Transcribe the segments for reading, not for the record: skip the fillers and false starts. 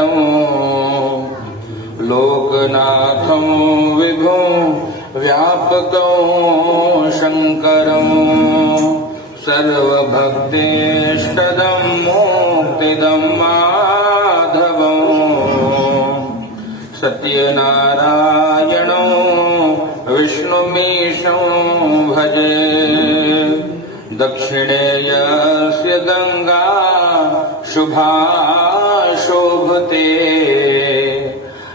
हरं लोकनाथं विभुं व्यापकं शङ्करं सर्वभक्तेष्टदं मुक्तिदं माधवं सत्यनारायणं विष्णुमीशं भजे दक्षिणे यस्य गंगा शुभा शोभते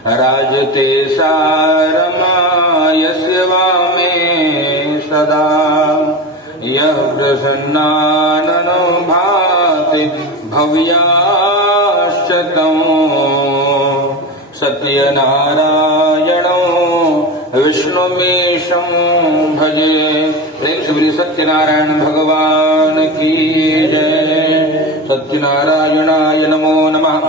राजते सारमायस्य वामे सदा यः प्रसन्नाननो भाति भव्याश्चतं सत्यनारायणं विष्णुमीशं भजे। श्री सत्यनारायण भगवान की जय। सत्यनारायणाय नमो नमः।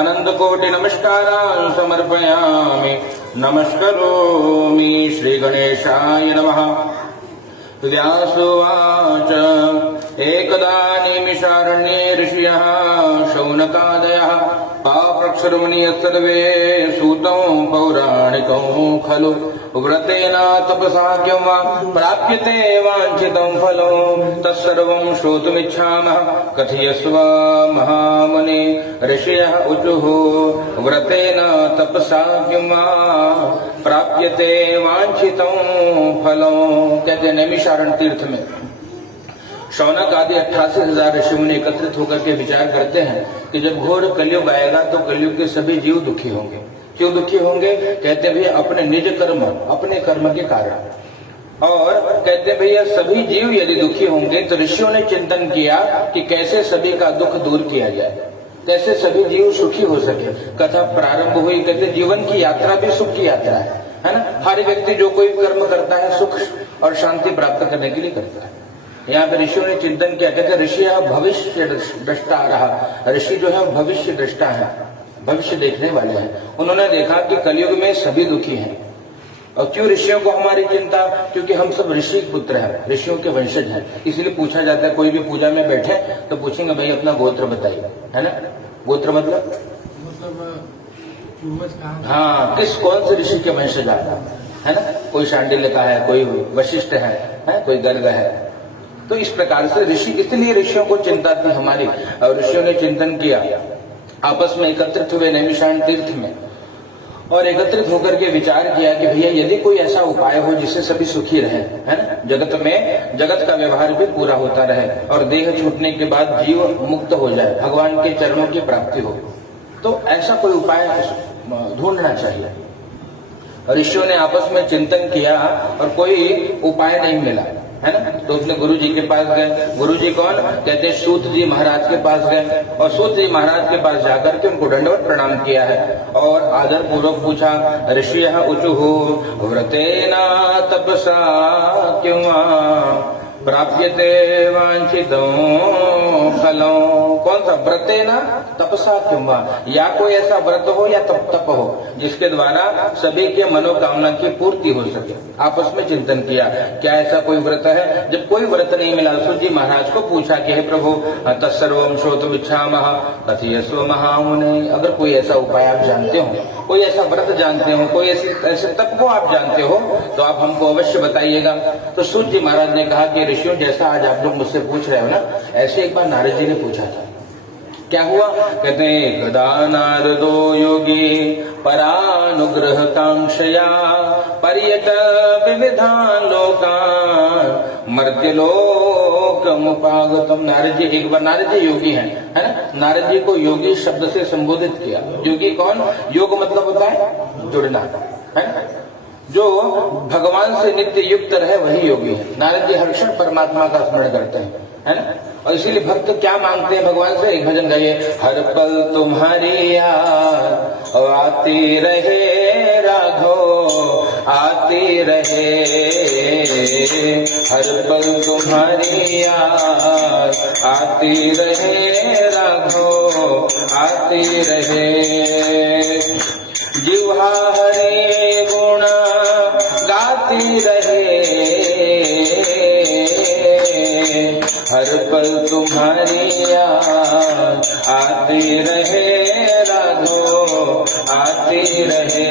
अनंत कोटि नमस्कारान् समर्पयामि। नमस्करोमि श्री गणेशाय नमः। व्यासोवाच एकदा निमिषारण्ये ऋषयः शौनकादयः पाप्रक्षरमुनियः सर्वे सूतं पौराणिकं खलु व्रतेन तपसा किं वा प्राप्यते वाञ्छितं फलं तत्सर्वं श्रोतुमिच्छामः कथयस्व महामुने। ऋषयः ऊचुः व्रतेन तपसा किं वा प्राप्यते वाञ्छितं फलं। कहते नैमिषारण्य तीर्थ में शौनक आदि 88,000 ऋषि मुनि एकत्रित होकर के विचार करते हैं कि जब घोर कलयुग आएगा तो कलयुग के सभी जीव दुखी होंगे। क्यों दुखी होंगे? कहते भैया अपने निज कर्म, अपने कर्म के कारण। और कहते भैया सभी जीव यदि दुखी होंगे तो ऋषियों ने चिंतन किया कि कैसे सभी का दुख दूर किया जाए, कैसे सभी जीव सुखी हो सके। कथा प्रारंभ हुई। कहते जीवन की यात्रा भी सुख की यात्रा है ना। हर व्यक्ति जो कोई कर्म करता है सुख और शांति प्राप्त करने के लिए करता है। यहाँ पे ऋषियों ने चिंतन किया। कहते ऋषि भविष्य दृष्टा रहा। ऋषि जो है भविष्य दृष्टा है, भविष्य देखने वाले हैं। उन्होंने देखा कि कलयुग में सभी दुखी हैं। और क्यों ऋषियों को हमारी चिंता? क्योंकि हम सब ऋषि पुत्र हैं, ऋषियों के वंशज हैं। इसलिए पूछा जाता है, कोई भी पूजा में बैठे तो पूछेंगे भाई अपना गोत्र बताइए, है ना। गोत्र मतलब हाँ, किस कौन से ऋषि के वंशज आता है ना। कोई शांडिल्य का है, कोई वशिष्ठ है, कोई गर्ग है। तो इस प्रकार से ऋषि, इसलिए ऋषियों को चिंता थी हमारी। और ऋषियों ने चिंतन किया, आपस में एकत्रित हुए नैमिषारण्य तीर्थ में और एकत्रित होकर के विचार किया कि भैया यदि कोई ऐसा उपाय हो जिससे सभी सुखी रहे, है ना, जगत का व्यवहार भी पूरा होता रहे और देह छूटने के बाद जीव मुक्त हो जाए, भगवान के चरणों की प्राप्ति हो, तो ऐसा कोई उपाय ढूंढना चाहिए। ऋषियों ने आपस में चिंतन किया और कोई उपाय नहीं मिला, है ना। तो अपने गुरु जी के पास गए। गुरु जी कौन? कहते सूत जी महाराज के पास गए और सूत जी महाराज के पास जाकर के उनको दंडवत प्रणाम किया है और आदर पूर्वक पूछा। ऋषियः ऊचुः व्रतेन तपसा किं वा प्राप्यते वांछितं फलं। कौन सा? व्रतेन तपसा किं वा, या कोई ऐसा व्रत हो या तप हो जिसके द्वारा सभी के मनोकामना की पूर्ति हो सके। आपस में चिंतन किया, क्या ऐसा कोई व्रत है? जब कोई व्रत नहीं मिला, सूत जी महाराज को पूछा कि हे प्रभु तत्सर्वं श्रोतुमिच्छामः कथयस्व महामुने। अगर कोई ऐसा उपाय आप जानते हो, कोई ऐसा व्रत जानते हो, कोई ऐसे तप को आप जानते हो तो आप हमको अवश्य बताइएगा। तो सूत जी महाराज ने कहा कि ऋषियों जैसा आज आप लोग मुझसे पूछ रहे हो ना, ऐसे एक बार नारद जी ने पूछा था। क्या हुआ? कहते हैं कदा नारदो योगी परानुग्रह कांक्षया पर्यट विविधान लोकान मर्त्यलोकमुपागतम। नारद जी एक बार, नारद जी योगी हैं, है ना। नारद जी को योगी शब्द से संबोधित किया। योगी कौन? योग मतलब होता है जुड़ना, है ना। जो भगवान से नित्य युक्त रहे वही योगी है। नारद जी हर क्षण परमात्मा का स्मरण करते हैं, है ना। और इसीलिए भक्त क्या मांगते हैं भगवान से? एक भजन गाइए, हर पल तुम्हारी याद आती रहे राघो आती रहे, हर पल तुम्हारी याद आती रहे राघो आती रहे, जिह्वा हरि गुण गाती रहे, हर पल तुम्हारी याद आती रहे राघो आती रहे।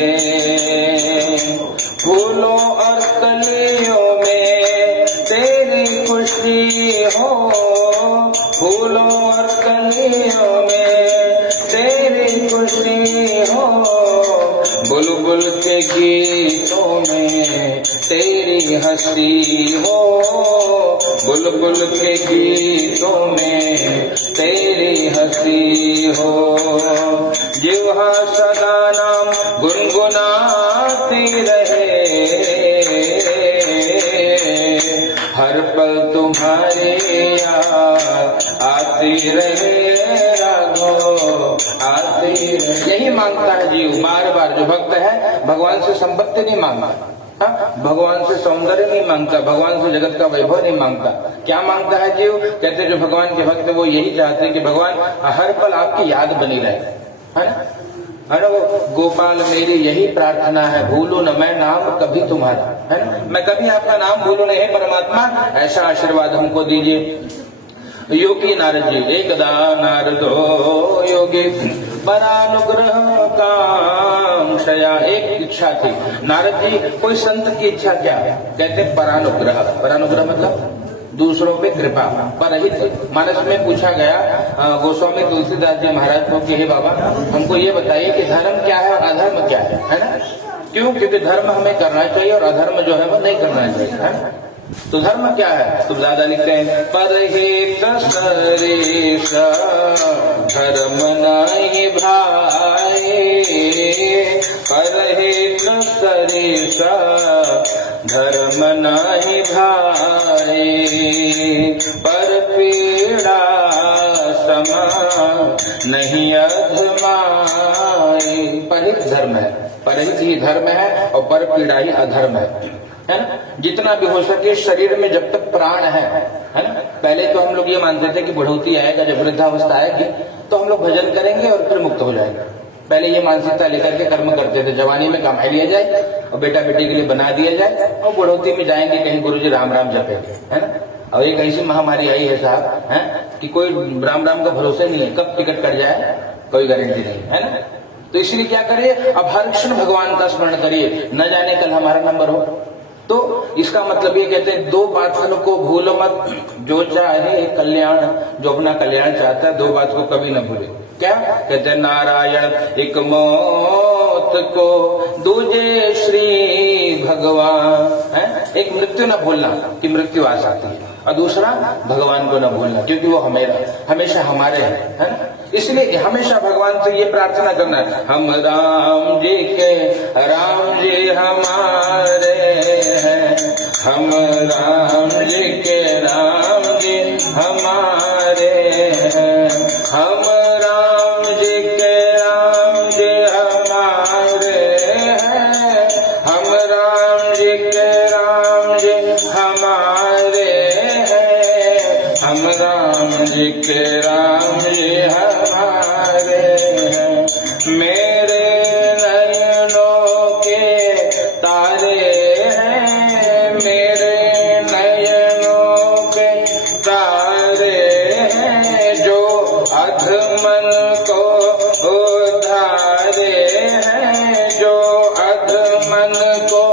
फूलों और कलियों में तेरी खुशी हो, फूलों और कलियों में तेरी खुशी हो, बुलबुल के गीतों में तेरी हंसी हो, बुलबुल के गीतों में तेरी हंसी हो। जिह्वा सदा नाम गुनगुनाती रहे, हर पल तुम्हारी याद आती रहे, राघो आती रहे। यही मांगता है जीव बार बार। जो भक्त है भगवान से संपत्ति नहीं मांगता, भगवान से सौंदर्य नहीं मांगता, भगवान से जगत का वैभव नहीं मांगता। क्या मांगता है जीव? कहते जो भगवान के भक्त वो यही चाहते हैं कि भगवान हर पल आपकी याद बनी रहे, है ना। अरे वो गोपाल मेरी यही प्रार्थना है, भूलो न मैं नाम कभी तुम्हारा, है ना। मैं कभी आपका नाम भूलू नहीं परमात्मा, ऐसा आशीर्वाद हमको दीजिए। योगी नारद जी, एकदा नारदो योगी परानुग्रह कांक्षया। एक इच्छा थी नारद जी, कोई संत की इच्छा क्या है? कहते परानुग्रह। परानुग्रह मतलब दूसरों पे कृपा, परहित। मानस में पूछा गया गोस्वामी तुलसीदास जी महाराज को कि हे बाबा हमको ये बताइए कि धर्म क्या है और अधर्म क्या है ना। क्यों? क्योंकि धर्म हमें करना चाहिए और अधर्म जो है वो नहीं करना चाहिए, है ना। तो धर्म क्या है? तो दादा लिखते हैं परहित सरेश धर्म नहीं भाई, परहित सरेश धर्म नहीं भाई, पर पीड़ा समा नहीं अधमाई। परहित धर्म है, परहित ही धर्म है और पर पीड़ा ही अधर्म है ना। जितना भी हो सके शरीर में जब तक प्राण है ना। पहले तो हम लोग ये मानते थे कि बढ़ोतरी आएगा, जब वृद्धावस्था आएगी तो हम लोग भजन करेंगे और फिर मुक्त हो जाएंगे। पहले ये मानसिकता लेकर के कर्म करते थे, जवानी में कमा लिया जाए और बेटा बेटी के लिए बना दिया जाए और बढ़ोतरी में जाएंगे कहीं गुरुजी राम राम जपेंगे, है ना। और एक ऐसी महामारी आई है साहब, है कि कोई राम राम का भरोसा नहीं है, कब टिकट कट जाए कोई गारंटी नहीं, है ना। तो इसलिए क्या करिए, अब हर क्षण भगवान का स्मरण करिए, न जाने कल हमारा नंबर हो। तो इसका मतलब ये कहते हैं दो बातों को भूलो मत, जो चाहे कल्याण, जो अपना कल्याण चाहता है दो बात को कभी न भूले। क्या कहते हैं? नारायण एक मौत को, दूजे श्री भगवान, है। एक मृत्यु न भूलना कि मृत्यु आ सकती है, और दूसरा भगवान को न भूलना क्योंकि वो हमेशा हमारे हैं, है ना। इसलिए हमेशा भगवान से ये प्रार्थना करना है, हम राम जी के, राम जी हमारे हैं, हम राम जी के, राम जी हमारे हैं, हम राम जी के, राम जी हमारे हैं, हम राम जी के, राम जी हमारे हैं, हम राम जी के, राम जी हमारे हैं। मेरे नयनों के तारे हैं, मेरे नयनों के तारे हैं, जो अधमन को उधारे हैं, जो अधमन को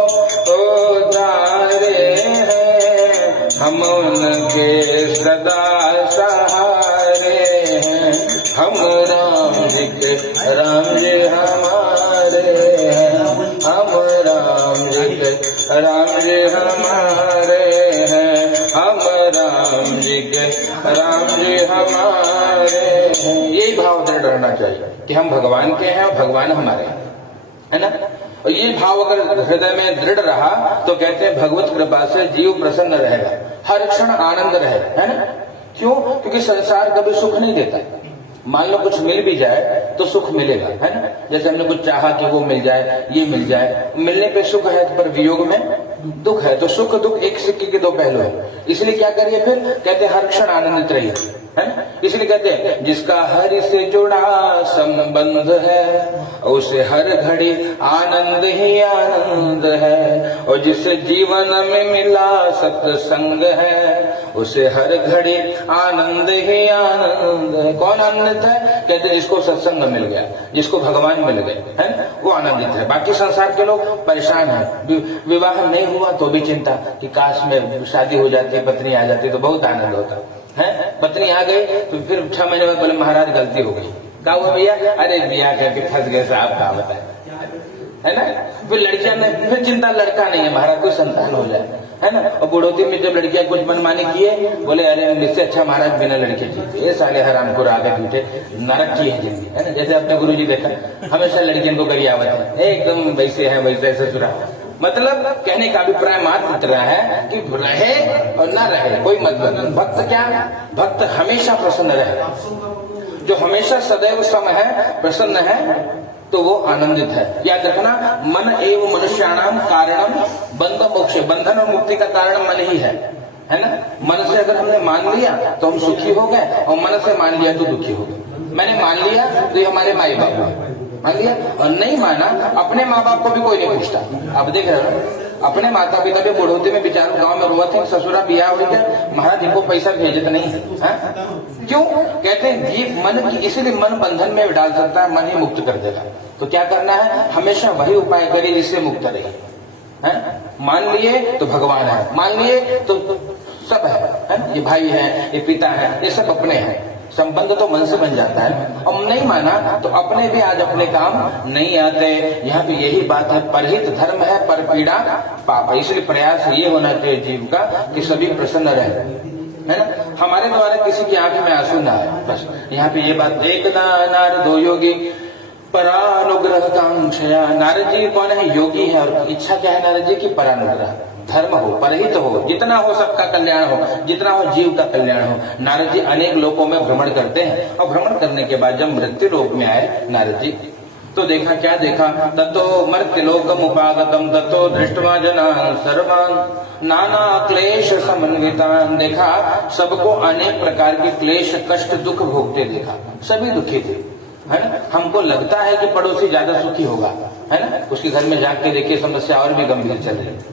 उधारे हैं, हम उनके सदा सहारे हैं, हम राम जी के, राम जी हमारे हैं, हम राम जी के, राम जी हमारे हैं, हम राम जी के, राम जी हमारे हैं। यही भाव दृढ़ रहना चाहिए कि हम भगवान के हैं और भगवान हमारे हैं, है ना। और ये भाव अगर हृदय में दृढ़ रहा तो कहते हैं भगवत कृपा से जीव प्रसन्न रहेगा, हर क्षण आनंद रहे, है ना। क्यों? क्योंकि संसार कभी सुख नहीं देता। मान लो कुछ मिल भी जाए तो सुख मिलेगा, है ना। जैसे हमने कुछ चाहा कि वो मिल जाए, ये मिल जाए, मिलने पे सुख है पर वियोग में दुख है। तो सुख दुख एक सिक्के के दो पहलू है। इसलिए क्या करिए फिर? कहते हर क्षण आनंदित रहिए, है ना। इसलिए कहते हैं जिसका हरि से जुड़ा संबंध है उसे हर घड़ी आनंद ही आनंद है, और जिसे जीवन में मिला सत्संग है उसे हर घड़ी आनंद ही आनंद है। कौन आनंदित है? कहते जिसको सत्संग मिल गया, जिसको भगवान मिल गए, है ना, वो आनंदित है। बाकी संसार के लोग परेशान हैं, विवाह नहीं हुआ तो भी चिंता कि काश में शादी हो जाती, पत्नी आ जाती तो बहुत आनंद होता है। पत्नी आ गई तो फिर 6 महीने बाद बोले महाराज गलती हो गई, क्या हुआ भैया? अरे ब्याह करके फंस गए साहब, कहा बताए, है ना। फिर लड़कियां में फिर चिंता, लड़का नहीं है महाराज, कोई संतान हो जाए, है ना। और बुढ़ोती में जब लड़कियां कुछ मनमानी किए, बोले अरे इससे अच्छा महाराज बिना लड़के की, ये साले हराम को आगे पीछे नरक की है जिंदगी, है ना। जैसे अपने गुरुजी देखा, हमेशा लड़कियों को कभी आवत है, एकदम वैसे है वैसे ससुरा। मतलब कहने का अभिप्राय मात्र इतना है कि रहे और ना रहे कोई मतलब। भक्त क्या? भक्त हमेशा प्रसन्न रहे, जो हमेशा सदैव सम है, प्रसन्न है, तो वो आनंदित है। याद रखना, मन एवं मनुष्याणाम कारणम बंध मोक्ष, बंधन और मुक्ति का कारण मन ही है ना। मन से अगर हमने मान लिया तो हम सुखी हो गए, और मन से मान लिया तो दुखी हो गए। मैंने मान लिया तो ये हमारे माई बाप मान लिया, और नहीं माना, अपने माँ बाप को भी कोई नहीं पूछता। आप देख रहे हो, अपने माता पिता भी बुढ़ोते में बेचारों गांव में रोते हैं, ससुरा बिया हो गया, महाराज इनको पैसा भेजते नहीं है। क्यों? कहते हैं ये मन की, इसलिए मन बंधन में डाल सकता है, मन ही मुक्त कर देगा। तो क्या करना है? हमेशा वही उपाय करिए जिससे मुक्त रहे। मान लिए तो भगवान है, मान लिए तो सब है ना। ये भाई है, ये पिता है, ये सब अपने हैं। संबंध तो मन से बन जाता है। और नहीं माना तो अपने भी आज अपने काम नहीं आते। यहाँ पे यही बात है, परहित धर्म है पर पीड़ा पाप। इसलिए प्रयास ये होना चाहिए जीव का कि सभी प्रसन्न रहे, है ना। हमारे द्वारा किसी की आंख में आंसू ना आए, बस। यहाँ पे ये बात, एकदा नारदो योगी परानुग्रह कांक्षया। नारद जी कौन है? योगी है। और इच्छा क्या है नारद जी की? परानुग्रह, धर्म हो, परहित हो, जितना हो सबका कल्याण हो, जितना हो जीव का कल्याण हो। नारद जी अनेक लोकों में भ्रमण करते हैं, और भ्रमण करने के बाद जब मृत्यु लोक में आए नारद जी, तो देखा, क्या देखा? ततो मर्त्यलोकम उपागतम ततो दृष्ट्वा जनान् सर्वान् नाना क्लेश समन्वितान्। देखा सबको अनेक प्रकार के क्लेश, कष्ट, दुख भोगते देखा, सभी दुखी थे, है ना। हमको लगता है कि पड़ोसी ज्यादा सुखी होगा, है ना, उसके घर में जाके देखिए समस्या और भी गंभीर चल रही है।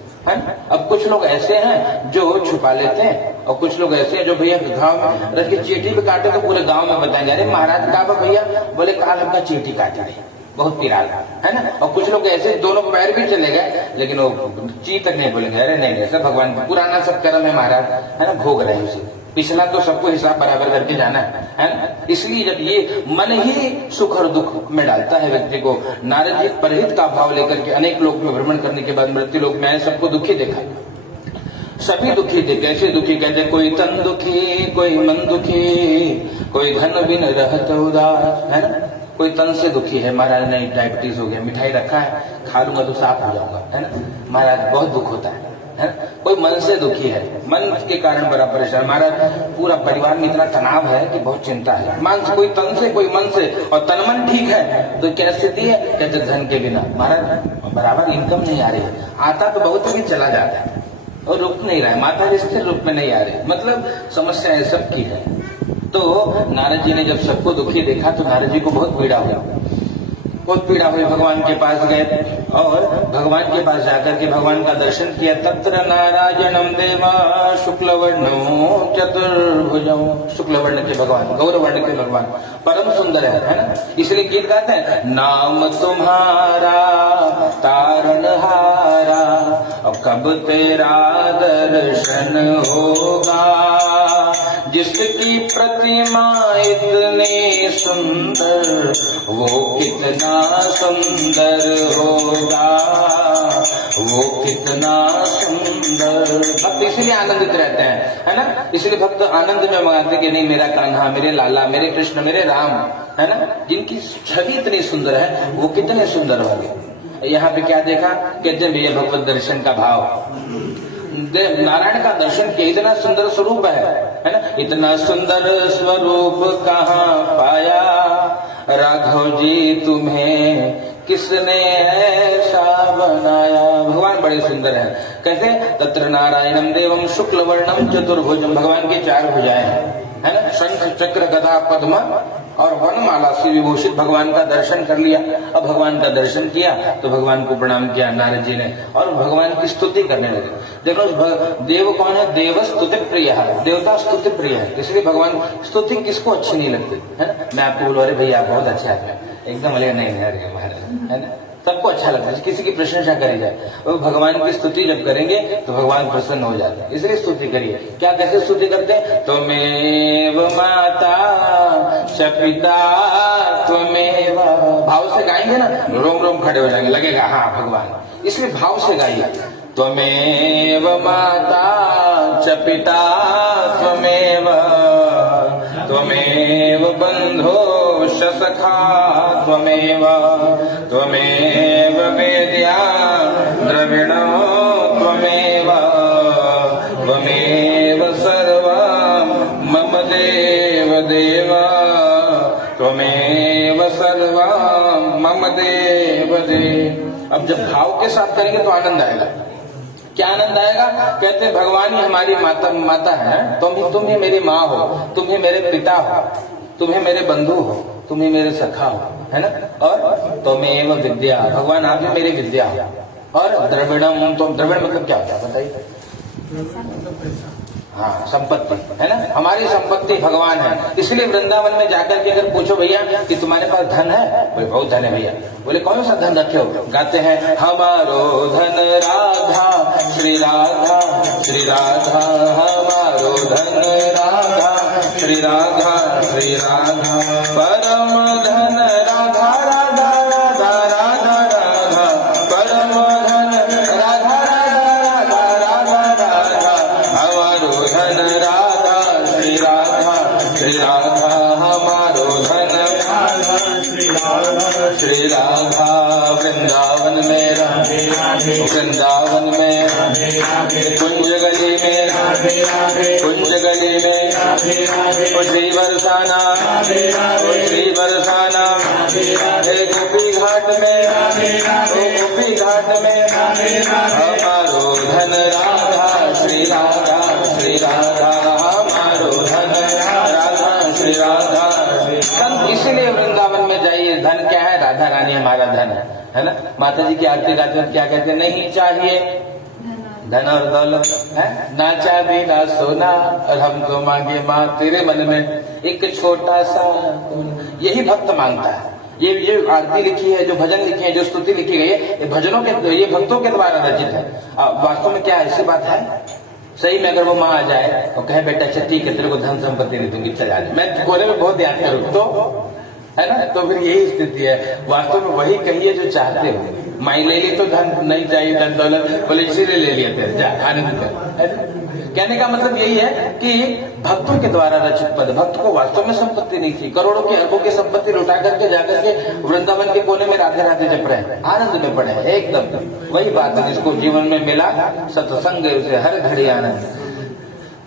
अब कुछ लोग ऐसे हैं जो छुपा लेते हैं, और कुछ लोग ऐसे हैं जो भैया गाँव में रख के चीटी पे काटे तो पूरे गांव में बताएंगे, अरे महाराज का भैया बोले काल हमका चीटी काटे, बहुत पिराल, है ना। और कुछ लोग ऐसे दोनों पैर भी चले गए, लेकिन वो ची तक नहीं बोलेंगे, अरे नहीं सब भगवान का पुराना सब कर्म है महाराज, है ना, भोग रहे हैं उसे, पिछला तो सबको हिसाब बराबर करके जाना है ना। इसलिए जब ये मन ही सुख और दुख में डालता है व्यक्ति को, नारद जी परहित का भाव लेकर के अनेक लोक में भ्रमण करने के बाद मृत्यु लोक में आए, सबको दुखी देखा, सभी दुखी थे। कैसे दुखी? कहते कोई तन दुखी, कोई मन दुखी, कोई धन बिन रहत उदास, है ना। कोई तन से दुखी है, महाराज नहीं डायबिटीज हो गया, मिठाई रखा है खा लूंगा तो साफ हो जाऊंगा, है ना, महाराज बहुत दुख होता है। कोई मन से दुखी है, मन के कारण बड़ा परेशान, महाराज पूरा परिवार में इतना तनाव है कि बहुत चिंता है। मान से कोई तन से, कोई मन से, और तन मन ठीक है तो क्या स्थिति है? कहते धन के बिना महाराज बराबर इनकम नहीं आ रही है, आता तो बहुत भी चला जाता है और रुक नहीं रहा है, माता जी स्थिर रूप में नहीं आ रही, मतलब समस्या सबकी है। तो नारद जी ने जब सबको दुखी देखा तो नारद जी को बहुत पीड़ा हुई, बहुत पीड़ा हुई। भगवान के पास गए और भगवान के पास जाकर के भगवान का दर्शन किया। तत्र नारायणम देवा शुक्ल वर्णो चतुर्भुजो, शुक्ल वर्ण के भगवान, गौर वर्ण के भगवान, परम सुंदर है ना। इसलिए गीत गाते हैं, नाम तुम्हारा तारणहारा, अब कब तेरा दर्शन होगा, जिसकी प्रतिमा इतनी सुंदर, वो कितना सुंदर होगा, वो कितना सुंदर। भक्त इसलिए आनंदित रहते हैं, है ना। इसलिए भक्त आनंद में मानते कि नहीं मेरा कान्हा, मेरे लाला, मेरे कृष्ण, मेरे राम, है ना, जिनकी छवि इतनी सुंदर है वो कितने सुंदर होंगे। यहाँ पे क्या देखा? कहते हैं भैया भगवत दर्शन का भाव, नारायण का दर्शन किया, इतना सुंदर स्वरूप है ना। इतना सुंदर स्वरूप कहाँ पाया, राघव जी तुम्हें किसने ऐसा बनाया। भगवान बड़े सुंदर है। कहते तत्र नारायणम देवम शुक्ल वर्णम चतुर्भुजम, भगवान की 4 भुजाएं हैं, है ना, शंख चक्र गदा पद्म और वर्णमाला से विभूषित भगवान का दर्शन कर लिया। अब भगवान का दर्शन किया तो भगवान को प्रणाम किया नारद जी ने और भगवान की स्तुति करने लगे। देखो देव कौन है? देव स्तुति प्रिय है, देवता स्तुति प्रिय है। इसलिए भगवान स्तुति किसको अच्छी नहीं लगती है ना। मैं आपको बोलो अरे भैया बहुत अच्छा है एकदम, अरे नहीं महाराज है ना, सबको अच्छा लगता है, किसी की प्रशंसा करी जाए। और भगवान की स्तुति जब करेंगे तो भगवान प्रसन्न हो जाते हैं, इसलिए स्तुति करिए। क्या कैसे स्तुति करते हैं? त्वमेव माता च पिता त्वमेव, भाव से गाएंगे ना रोम रोम खड़े हो जाएंगे, लगेगा हाँ भगवान, इसलिए भाव से गाइए। त्वमेव माता च पिता त्वमेव, त्वमेव बंधो सखा त्वमेव, त्वमेव वेद्या द्रविणो त्वमेव, त्वमेव सर्वं मम देव देव, त्वमेव सर्वं मम देव देव। अब जब भाव के साथ करेंगे तो आनंद आएगा। क्या आनंद आएगा? कहते हैं भगवान ही हमारी माता है, तुम ही मेरी माँ हो, तुम ही मेरे पिता हो, तुम ही मेरे बंधु हो, तुम ही मेरे सखा हो, है ना। और त्वमेव विद्या, भगवान आप ही मेरी विद्या हो। और द्रविणम, तो द्रविण मतलब क्या होता है बताइए? हाँ संपत्ति, है ना, हमारी संपत्ति भगवान है। इसलिए वृंदावन में जाकर के अगर पूछो भैया कि तुम्हारे पास धन है, बोले बहुत धन है भैया। बोले कौन सा धन रखे हो? गाते हैं हमारो धन राधा श्री राधा, श्री राधा हमारो धन राधा, श्री राधा श्री राधा, परम धन राधा राधा राधा राधा राधा, परम धन राधा राधा राधा राधा, हमारो धन राधा श्री राधा, श्री राधा हमारो धन श्री राधा। वृंदावन में वृंदावन में कुंज गली में, कुंज गली में श्री बरसाना, श्री बरसाना, गोपी घाट में, गोपी घाट में हमारो धन राधा श्री राधा, श्री राधा हमारो धन राधा श्री राधा। इसीलिए वृंदावन में जाइए, धन क्या है? राधा रानी हमारा धन है ना। माता जी की आरती गाते हैं क्या कहते हैं? नहीं चाहिए धन और दौलत है, ना चांदी ना सोना, और हमको मांगे माँ तेरे मन में एक छोटा सा, यही भक्त मांगता है। ये आरती लिखी है, जो भजन लिखे हैं, जो स्तुति लिखी गई है, ये भजनों के, ये भक्तों के द्वारा रचित है। वास्तव में क्या ऐसी बात है? सही में अगर वो माँ आ जाए और कहे बेटा अच्छा ठीक है तेरे को धन संपत्ति नहीं दूंगी, चला जाए, मैं कोने में बहुत याद करूँ तो, है ना, तो फिर यही स्थिति है। वास्तव में वही कहिए जो चाहते हो। माई ले ली तो धन नहीं चाहिए, धन दौलत, बोले इसीलिए ले लिया तेरे, जा आनंद कर। कहने का मतलब यही है कि भक्तों के द्वारा रचित पद, भक्त को वास्तव में संपत्ति नहीं थी, करोड़ों की अरबों की संपत्ति लुटा करके जाकर के वृंदावन के कोने में राधे राधे जप रहे, आनंद में पड़े एकदम। वही बात है जिसको जीवन में मिला सत्संग से हर घड़ी आनंद।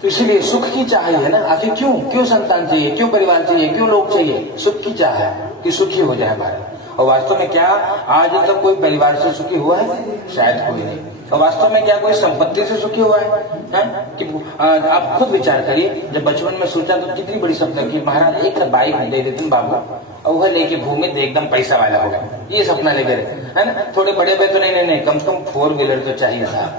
तो इसलिए सुख की चाह है ना। आखिर क्यों संतान चाहिए, क्यों परिवार चाहिए, क्यों लोग चाहिए? सुख की चाह है कि सुखी हो जाए हमारा। और वास्तव में क्या आज तक कोई परिवार से सुखी हुआ है? शायद कोई नहीं। और वास्तव में क्या कोई संपत्ति से सुखी हुआ है? कि आप खुद विचार करिए, जब बचपन में सोचा तो कितनी बड़ी सपना की महाराज एक बाइक दे देते बाबू और वह लेके घूमे तो एकदम पैसा वाला होगा, ये सपना लेकर, है ना। थोड़े बड़े पे तो नहीं, कम से कम 4 व्हीलर तो चाहिए था।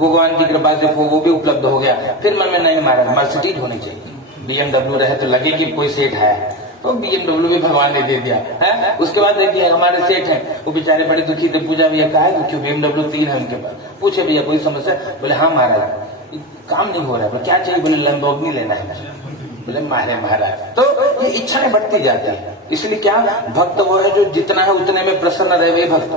भगवान की कृपा से वो भी उपलब्ध हो गया। फिर मन में नहीं महाराज मर्सिडीज होनी चाहिए, BMW रहे तो लगे कि कोई सेठ है, तो BMW भी भगवान ने दे दिया है। उसके बाद देखिए हमारे सेठ हैं, वो बेचारे बड़े दुखी थे, पूछा भैया कहा है क्यों BMW 3 है उनके पास? पूछे भैया कोई समस्या? बोले हाँ महाराज काम नहीं हो रहा है। क्या चाहिए? बोले लैम्बोर्गिनी लेना है। बोले मारे महाराज। तो ये इच्छाएं बढ़ती जाती है। इसलिए क्या भक्त वो है जो जितना है उतने में प्रसन्न रहे, वही भक्त।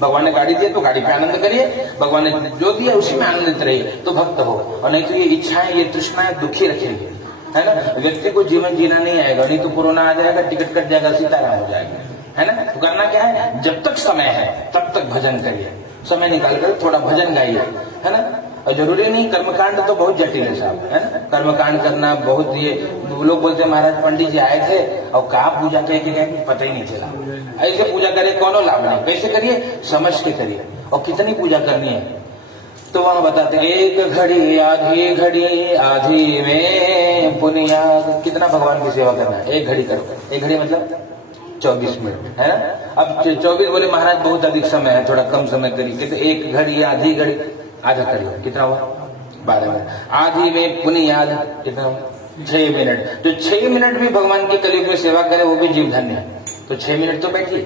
भगवान ने गाड़ी दिया तो गाड़ी पे आनंद करिए, भगवान ने जो दिया उसी में आनंदित रहिए तो भक्त हो। और नहीं तो ये इच्छाएं, ये तृष्णाएं दुखी रखेगी, है ना। व्यक्ति को जीवन जीना नहीं आएगा, नहीं तो कोरोना आ जाएगा, टिकट कट जाएगा, सीताराम हो जाएगा, है ना। तो करना क्या है? जब तक समय है तब तक भजन करिए, समय निकाल कर थोड़ा भजन गाइए, है ना। और जरूरी नहीं, कर्मकांड तो बहुत जटिल है साहब, है ना। कर्मकांड करना बहुत, ये लोग बोलते हैं महाराज पंडित जी आए थे और कहा पूजा कह के गए, पता ही नहीं चला। ऐसे पूजा करे कोनो लाभ नहीं। कैसे करिए? समझ के करिए। और कितनी पूजा करनी है? तो वहां बताते हैं एक घड़ी आधी में पुनियाद। कितना भगवान की सेवा करना है? एक घड़ी करो। एक घड़ी मतलब 24 मिनट, है ना। अब 24 बोले महाराज बहुत अधिक समय है, थोड़ा कम समय करिए। तो एक घड़ी आधी घड़ी आधा कर लो, कितना हुआ? 12 मिनट। आधी में पुनियाद कितना हुआ? 6 मिनट। तो 6 मिनट भी भगवान की कलयुग में सेवा करे वो भी जीव धन्य है। तो 6 मिनट तो बैठिए,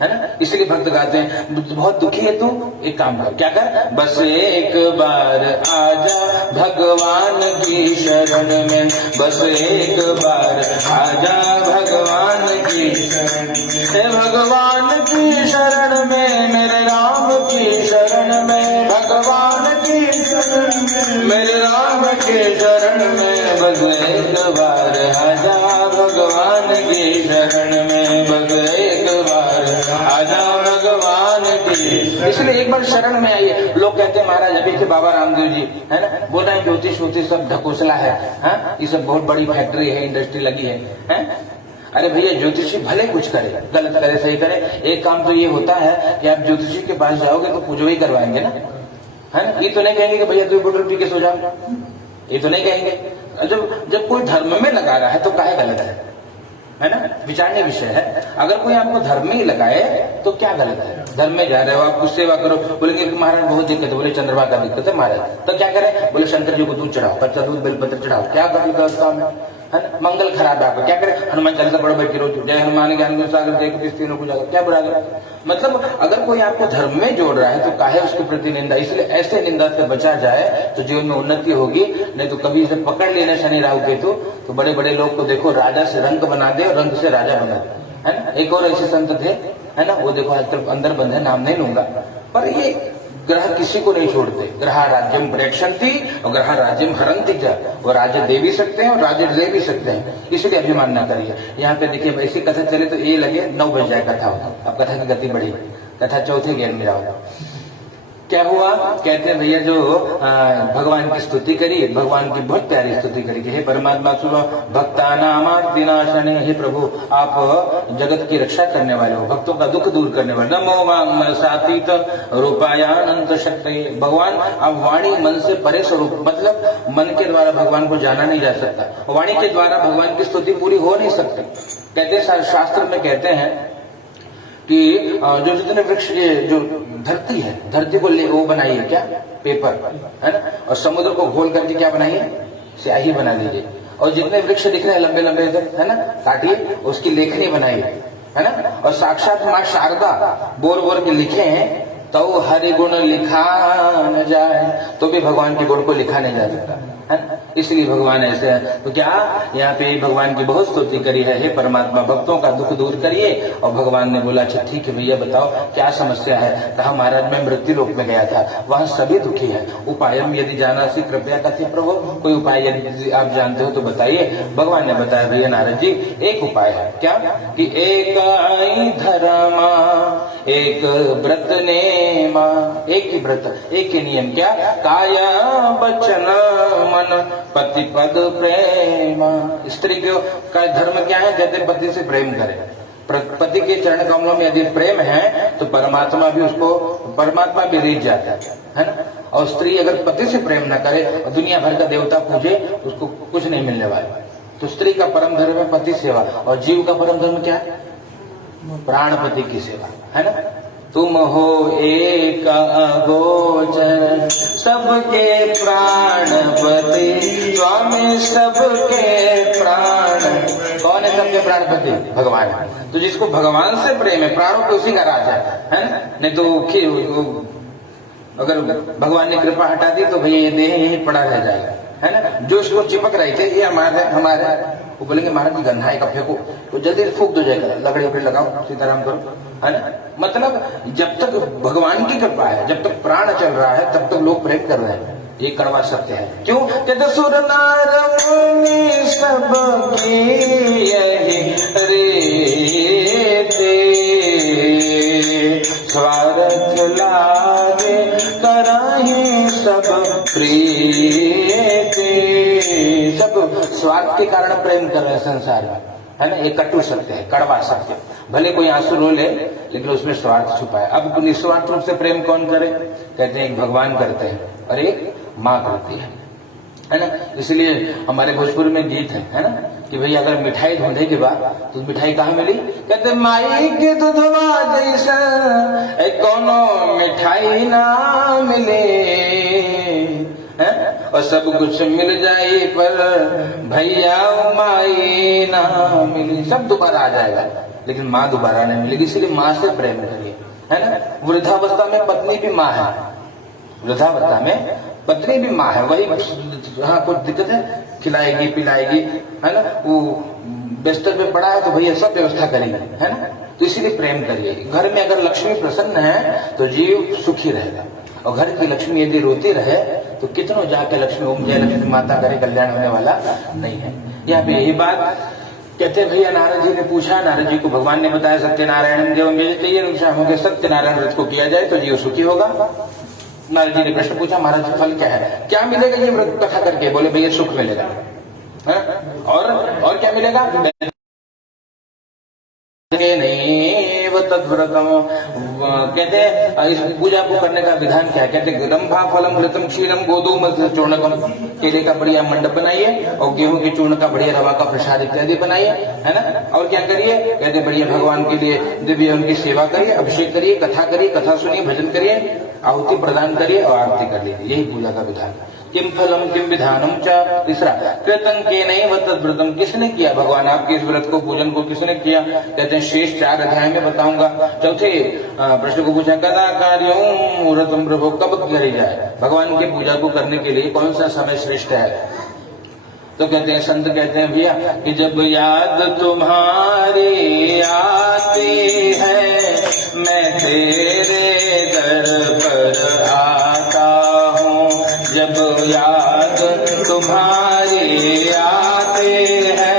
है ना। इसलिए भक्त गाते हैं बहुत दुखी है तू, एक काम कर, क्या कर? बस एक बार आजा भगवान की शरण में, बस एक बार आजा भगवान की शरण में, भगवान की शरण में, मेरे राम की शरण में, भगवान की शरण में, मेरे राम की शरण में, बस एक बार आजा भगवान की शरण में, बस एक बार आजा भगवान की। इसलिए एक बार शरण में आइए। लोग कहते हैं महाराज अभी के बाबा रामदेव जी, है ना, बोल रहे हैं ज्योतिष वोतिष सब ढकोसला है, हाँ? ये सब बहुत बड़ी फैक्ट्री है, इंडस्ट्री लगी है? अरे भैया ज्योतिषी भले कुछ करे, गलत करे सही करे, एक काम तो ये होता है कि आप ज्योतिषी के पास जाओगे तो पूजो ही करवाएंगे ना, है ना। ये तो नहीं कहेंगे कि भैया 2 बोतल पी के सो जाओ, ये तो नहीं कहेंगे। जब कोई धर्म में लगा रहा है तो काहे गलत है ना। विचारने विषय है। अगर कोई आपको धर्म में ही लगाए तो क्या गलत है? धर्म में जा रहे हो आप, कुछ सेवा करो, बोलेंगे कि महाराज बहुत दिक्कत है, बोले चंद्रमा का दिक्कत है महाराज, तो क्या करें? बोले शंकर जी को दूध चढ़ाओ, कच्चा दूध बेलपत्र चढ़ाओ, क्या कर? है ना, मंगल खराब है आपका, क्या करें? हनुमान चालीसा पढ़ो बैठी रोज, जय हनुमान ज्ञान गुण सागर जय कपीस तीनों को जाकर, क्या बुरा गया? मतलब अगर कोई आपको धर्म में जोड़ रहा है तो काहे उसके प्रति निंदा। इसलिए ऐसे निंदा से बचा जाए तो जीवन में उन्नति होगी। नहीं तो कभी इसे पकड़ लेना शनि राहु केतु तो बड़े बड़े लोग को देखो राजा से रंग बना दे और रंग से राजा बना दे, है ना। एक और ऐसे संत थे, है ना, वो देखो आजकल अंदर बंद है, नाम नहीं लूंगा, पर ये ग्रह किसी को नहीं छोड़ते। ग्रह राज्यम प्रेक्षन्ति और ग्रह राज्यम हरन्ति च। वो राज्य दे भी सकते हैं और राज्य ले भी सकते हैं, इसलिए अभिमान न करिए। यहाँ पे देखिए ऐसी कथा चले तो ये लगे 9 बज जाए कथा होगा। अब कथा की गति बढ़ी, कथा चौथे ज्ञान में जाओ। क्या हुआ? कहते हैं भैया जो भगवान की स्तुति करी, भगवान की बहुत प्यारी स्तुति करी कि हे परमात्मा सुनो भक्तानामार्तिनाशने, हे प्रभु आप जगत की रक्षा करने वाले हो, भक्तों का दुख दूर करने वाले, नमो मनसातीत रूपायानंत शक्ति। भगवान आप वाणी मन से परे स्वरूप, मतलब मन के द्वारा भगवान को जाना नहीं जा सकता, वाणी के द्वारा भगवान की स्तुति पूरी हो नहीं सकती। कहते हैं शास्त्र में कहते हैं कि जो जितने वृक्ष ये जो धरती है, धरती को वो बनाइए क्या? पेपर, है ना, और समुद्र को घोल करके क्या बनाइए? स्याही बना लीजिए। और जितने वृक्ष दिख रहे हैं लंबे लंबे, है ना, काटिए, उसकी लेखनी बनाइए, है ना। और साक्षात माँ शारदा बोल बोल के लिखे हैं तो हरि गुण लिखा न जाए, तो भी भगवान के गुण को लिखा नहीं जा सकता, है ना। इसलिए भगवान ऐसे है। तो क्या यहाँ पे भगवान की बहुत स्तुति करी है, हे परमात्मा भक्तों का दुख दूर करिए। और भगवान ने बोला अच्छा ठीक है भैया बताओ क्या समस्या है? कहा महाराज मैं मृत्यु लोक में गया था, वहां सभी दुखी है, उपायम यदि जाना सी कृपया कथि प्रभु, कोई उपाय यदि आप जानते हो तो बताइए। भगवान ने बताया भैया नारद जी एक उपाय है, क्या? कि एक आई धर्मा एक व्रत नेमा, एक ही व्रत एक ही नियम, क्या? काया वचन मन पति पद प्रेम। स्त्री का धर्म क्या है? कहते पति से प्रेम करे। पति के चरण कमलों में यदि प्रेम है तो परमात्मा भी उसको, परमात्मा भी रीझ जाता है ना। और स्त्री अगर पति से प्रेम न करे और दुनिया भर का देवता पूजे उसको कुछ नहीं मिलने वाला। तो स्त्री का परम धर्म है पति सेवा, और जीव का परम धर्म क्या है? प्राणपति की सेवा, है ना। तुम हो एक अगोचर सबके प्राणपति, स्वामी सबके प्राण। कौन है सबके प्राणपति? भगवान। तो जिसको भगवान से प्रेम है, प्राणों पे उसी का राज है ना। नहीं तो अगर भगवान ने कृपा हटा दी तो भैया ये देह यहीं पड़ा रह जाएगा, है ना। जो उसको चिपक रहे थे ये हमारे वो बोलेंगे महाराज की गन्ना है, कपड़े को तो जल्दी फूक दो जाएगा, लकड़ी उकड़ी लगाओ, सीताराम करो, है ना। मतलब जब तक भगवान की कृपा है, जब तक प्राण चल रहा है तब तक लोग प्रेम कर रहे हैं, ये कड़वा सत्य है। क्यों? कहते सुर नार मुनि सबकी यही रीति, स्वार्थ लागे कराही सब प्रीति। सब स्वार्थ के कारण प्रेम कर रहे हैं संसार में, है ना। ये कटु सत्य है, कड़वा सत्य। भले कोई आंसू रो ले लेकिन उसमें स्वार्थ छुपा है। अब निस्वार्थ रूप से प्रेम कौन करे? कहते हैं एक भगवान करते हैं, और एक माँ करती है ना। इसलिए हमारे भोजपुर में गीत है ना, कि भाई अगर मिठाई ढूंढे के बाद तो मिठाई कहाँ मिली? कहते माई के दूधवा जैसा कोनो मिठाई ना मिले है, और सब कुछ मिल जाए पर भैया माई ना मिली। सब दोबारा आ जाएगा लेकिन माँ दोबारा नहीं मिलेगी। इसलिए माँ से प्रेम करिए, है ना। वृद्धावस्था में पत्नी भी माँ है, वृद्धावस्था में पत्नी भी माँ है। वही हाँ कुछ दिक्कत है, खिलाएगी पिलाएगी, है ना। वो बिस्तर पे पड़ा है तो भैया सब व्यवस्था करेंगे, है ना। तो इसीलिए प्रेम करिए। घर में अगर लक्ष्मी प्रसन्न है तो जीव सुखी रहेगा, और घर की लक्ष्मी यदि रोती रहे तो कितनों जाके लक्ष्मी ओम जय लक्ष्मी माता करे कल्याण होने वाला नहीं है। यहाँ पे यही बात कहते भैया नारद जी ने पूछा, नारद जी को भगवान ने बताया सत्यनारायण देव मेरे चाहिए, सत्यनारायण व्रत को किया जाए तो जीव सुखी होगा। नारद जी ने प्रश्न पूछा महाराज फल क्या है, क्या मिलेगा ये व्रत कथा करके? बोले भैया सुख मिलेगा, है? और क्या मिलेगा? नहीं वो तद्व्रतम कहते इस पूजा को करने का विधान क्या है? कहते रंभा फलम घृतम क्षीरम गोधूम चूर्णकम, केले का बढ़िया मंडप बनाइए और गेहूं के चूर्ण का बढ़िया रवा का प्रसाद इत्यादि बनाइए, है ना। और क्या करिए? कहते बढ़िया भगवान के लिए दिव्य उनकी सेवा करिए, अभिषेक करिए, कथा करिए, कथा सुनिए, भजन करिए, आहुति प्रदान करिए और आरती कर लीजिए। यही पूजा का विधान। किम फलम किम विधानम च, तीसरा कृतन के नहीं व तद्व्रतम, किसने किया भगवान आपके इस व्रत को पूजन को किसने किया? कहते हैं शेष 4 अध्याय में बताऊंगा। चौथे प्रश्न को पूछा कदा कार्यम मुहूर्तम प्रभु, कब करी जाए? भगवान की पूजा को करने के लिए कौन सा समय श्रेष्ठ है? तो कहते हैं संत कहते हैं भैया कि जब याद तुम्हारी आती है मैं तेरे दर पर आता हूँ, जब याद तुम्हारी आती है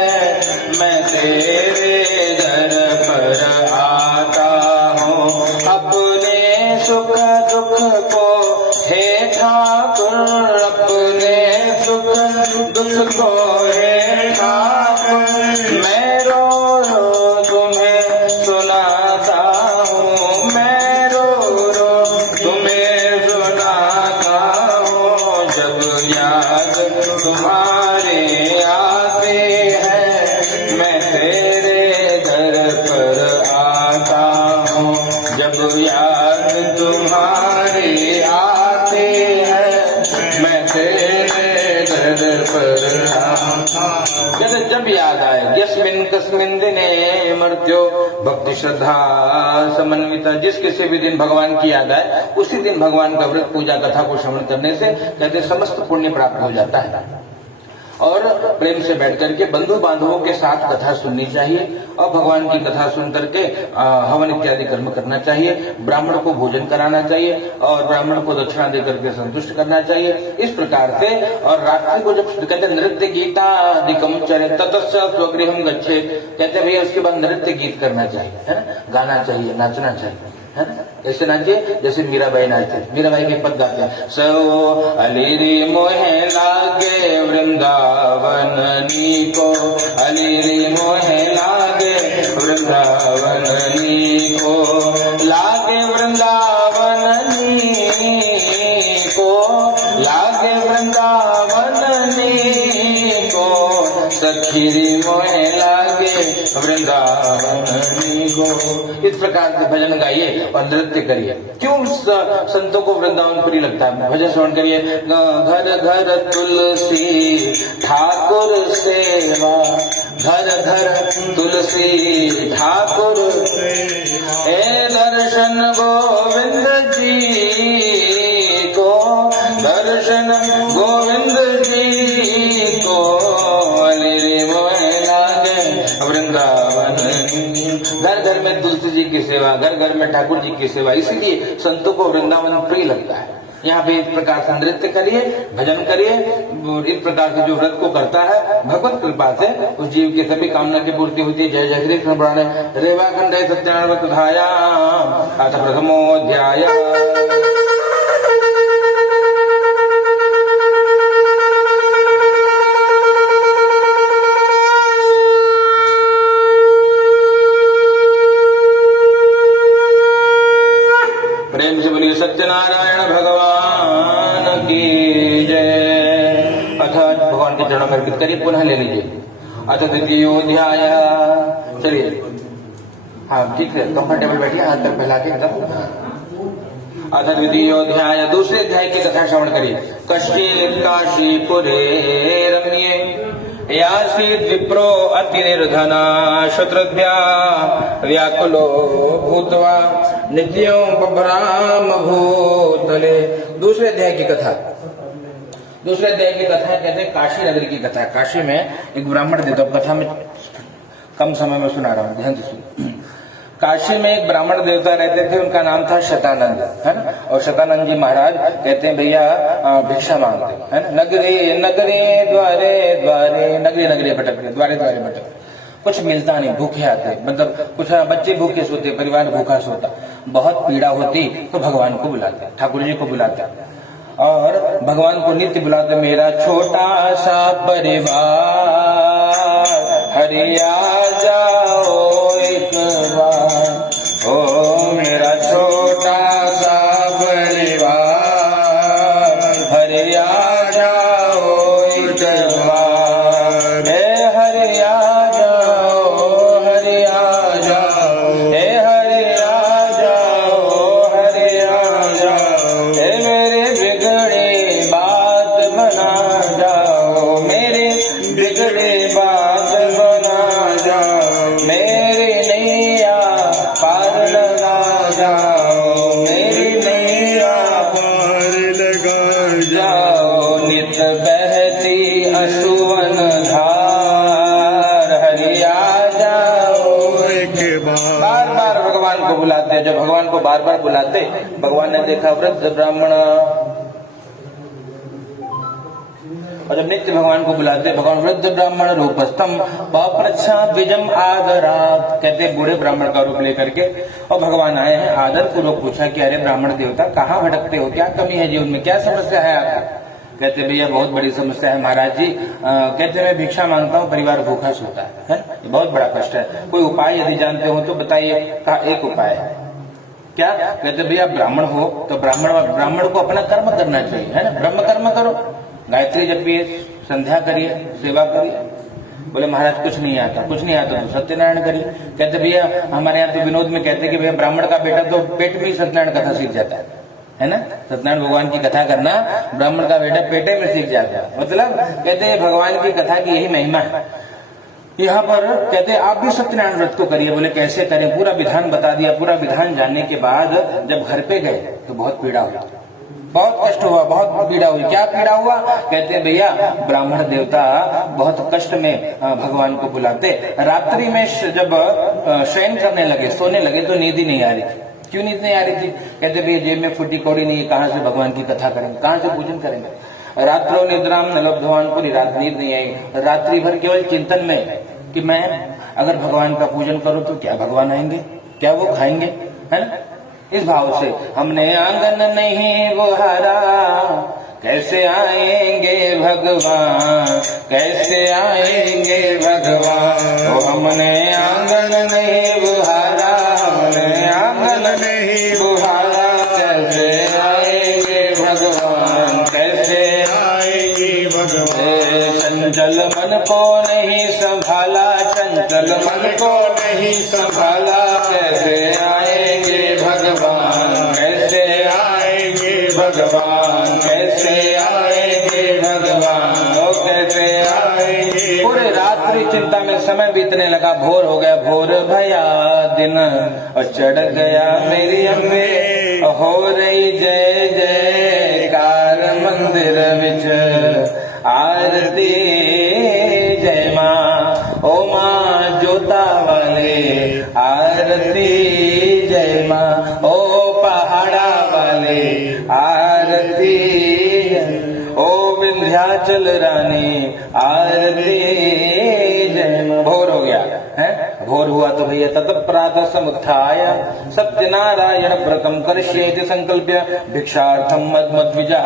मैं तेरे दर पर आता हूँ, अपने सुख दुख को हे ठाकुर, अपने सुख दुख को हे ठाकुर, मैं रो रो तुम्हें सुनाता हूँ, मैं रो रो तुम्हें सुनाता हूँ, जब याद तुम्हारे आते हैं मैं तेरे घर पर आता हूँ, जब याद तुम्हारे आते हैं मैं तेरे घर पर कहते जब याद आए यस्मिन कस्मिन दिने मर्त्यो भक्ति श्रद्धा समन्विता, जिस किसी भी दिन भगवान की याद आए उसी दिन भगवान का व्रत पूजा कथा को श्रवण करने से कहते समस्त पुण्य प्राप्त हो जाता है। और प्रेम से बैठ करके बंधु बांधवों के साथ कथा सुननी चाहिए और भगवान की कथा सुन करके हवन इत्यादि कर्म करना चाहिए, ब्राह्मण को भोजन कराना चाहिए और ब्राह्मण को दक्षिणा दे करके संतुष्ट करना चाहिए। इस प्रकार से और रात्रि को जब कहते नृत्य गीतादिकम चरे ततश्च स्वगृहम गच्छे, कहते भैया उसके बाद नृत्य गीत करना चाहिए, है ना, गाना चाहिए, नाचना चाहिए, है ना। ऐसे नाचिए जैसे मीराबाई नाचते, मीराबाई के पद गाते हैं सो अलीरी मोहे लागे वृंदावन नीको, अलीरी मोहे लागे वृंदावन नीको, लागे वृंदावन नीको, लागे वृंदावन नीको, सखीरी मोहे लागे वृंदावन नीको। इस प्रकार से भजन गाइए और नृत्य करिए। क्यों संतों को वृंदावन प्रिय लगता है? भजन श्रवण करिए। घर घर तुलसी ठाकुर सेवा, घर घर तुलसी ठाकुर, हे दर्शन गोविंद जी को, दर्शन गोविंद जी को, अली मोहे लागे वृंदावन। घर घर में तुलसी जी की सेवा, घर घर में ठाकुर जी की सेवा, इसीलिए संतों को वृंदावन प्रिय लगता है। यहाँ पे इस प्रकार से नृत्य करिए, भजन करिए। इस प्रकार से जो व्रत को करता है भगवत कृपा से उस जीव की सभी कामना की पूर्ति होती है। जय जय श्री कृष्ण पुराण रेवाखंड सत्यनारायण व्रत धाया अथ प्रथमोऽध्याय। प्रेम से बोलिए सत्यनारायण भगवान की पुनः ले लीजिए। अथ द्वितीयोऽध्याय, चलिए हाँ ठीक है, कंफर्टेबल बैठिए, हाथ तक फैला के एकदम। अथ द्वितीयोऽध्याय, दूसरे अध्याय की कथा श्रवण करिए। कश्चित् काशीपुरे रम्ये यासीत् विप्रो अतिनिर्धना शत्रुभ्या व्याकुलो भूत्वा नित्यं बभ्राम भूतले। दूसरे अध्याय की कथा, दूसरे अध्याय की कथा कहते हैं काशी नगरी की कथा। काशी में एक ब्राह्मण देवता, कथा में कम समय में सुना रहा हूँ, ध्यान से सुनिए। काशी में एक ब्राह्मण देवता रहते थे, उनका नाम था शतानंद, है ना। और शतानंद जी महाराज कहते हैं भैया भिक्षा मांगते, है ना। नगरे नगरे द्वारे द्वारे, नगरे नगरे भटकते, द्वारे द्वारे भटकते, कुछ मिलता नहीं, भूखे आते, मतलब कुछ बच्चे भूखे सोते, परिवार भूखा सोता, बहुत पीड़ा होती तो भगवान को बुलाते, ठाकुर जी को बुलाते और भगवान को नित्य बुलाते। मेरा छोटा सा परिवार हरि आ जाओ एक बार, ओ मेरा छोटा सा परिवार हरि आ जाओ एक बार, हरि आ जाओ, हरि आ जाओ, हरि आ जाओ, हरि आ जाओ, मेरे बिगड़े बात बना जाओ, मेरे बिगड़े बात बना जाओ, मेरी नैया पार लगा जाओ, मेरी नैया पार लगा जाओ, नित बहती अश्रुवन धार हरि आ जाओ एक बार। बार बार भगवान को बुलाते हैं। जब भगवान को बार बार बुलाते, भगवान ने देखा वृद्ध ब्राह्मण, और जब नित्य भगवान को बुलाते, भगवान वृद्ध ब्राह्मण रूपस्थम पप्रच्छा द्विजम आदरात्, कहते बूढ़े ब्राह्मण का रूप लेकर के, और भगवान आए हैं, आदर पूर्वक पूछा कि अरे ब्राह्मण देवता कहाँ भटकते हो, क्या कमी है जीवन में, क्या समस्या है आपकी। कहते भैया बहुत बड़ी समस्या है महाराज जी। कहते मैं भिक्षा मांगता हूँ, परिवार भूखा सोता है, ये बहुत बड़ा कष्ट है, कोई उपाय यदि जानते हो तो बताइए। कहा एक उपाय है। क्या? कहते भैया ब्राह्मण हो तो ब्राह्मण को अपना कर्म करना चाहिए, है ना, ब्रह्म कर्म करो, गायत्री जपिए, संध्या करिए, सेवा करिए। बोले महाराज कुछ नहीं आता, कुछ नहीं आता तो सत्यनारायण करिए। कहते भैया हमारे यहाँ तो विनोद में कहते कि भैया ब्राह्मण का बेटा तो पेट में ही सत्यनारायण कथा सीख जाता है ना, सत्यनारायण भगवान की कथा करना ब्राह्मण का बेटा पेटे में सीख जाता है। मतलब कहते हैं भगवान की कथा की यही महिमा है। यहाँ पर कहते आप भी सत्यनारायण व्रत को करिए। बोले कैसे करें, पूरा विधान बता दिया। पूरा विधान जानने के बाद जब घर पे गए तो बहुत पीड़ा हुई, बहुत कष्ट हुआ, बहुत पीड़ा हुई। क्या पीड़ा हुआ? कहते हैं भैया ब्राह्मण देवता बहुत कष्ट में भगवान को बुलाते। रात्रि में जब शयन करने लगे, सोने लगे तो नींद ही नहीं आ रही थी। क्यों नींद नहीं आ रही थी? कहते भैया जेब में फुटी कौड़ी नहीं है, कहाँ से भगवान की कथा करेंगे, कहाँ से पूजन करेंगे। रात्रो निद्राम न लब्धवान, पूरी रात नींद नहीं आई। रात्रि भर केवल चिंतन में कि मैं अगर भगवान का पूजन करूं तो क्या भगवान आएंगे, क्या वो खाएंगे, है ना। इस भाव से हमने आंगन नहीं बुहारा, कैसे आएंगे भगवान, कैसे आएंगे भगवान। तो हमने आंगन नहीं बुहारा, हमने आंगन नहीं बुहारा, कैसे आएंगे भगवान, कैसे आएंगे भगवान। चंचल मन को नहीं संभाला, चंचल मन को नहीं संभाला, कैसे आएंगे भगवान, कैसे आएंगे भगवान, कैसे आएंगे भगवान, ओ कैसे आएंगे। पूरे रात्रि चिंता में समय बीतने लगा, भोर हो गया, भोर भया दिन और चढ़ गया मेरी अम्बे, हो रही जय जयकार मंदिर विच आरती जय माँ, ओ माँ जोता वाले आरती जय माँ, ओ पहाड़ा वाले आरती, ओ विंध्याचल रानी आरती जय माँ। भोर हो गया है, भोर हुआ तो भैया तत प्रातः समुत्थाय सत्यनारायण व्रतम करिष्येति संकल्प्य भिक्षार्थम मद्विजा,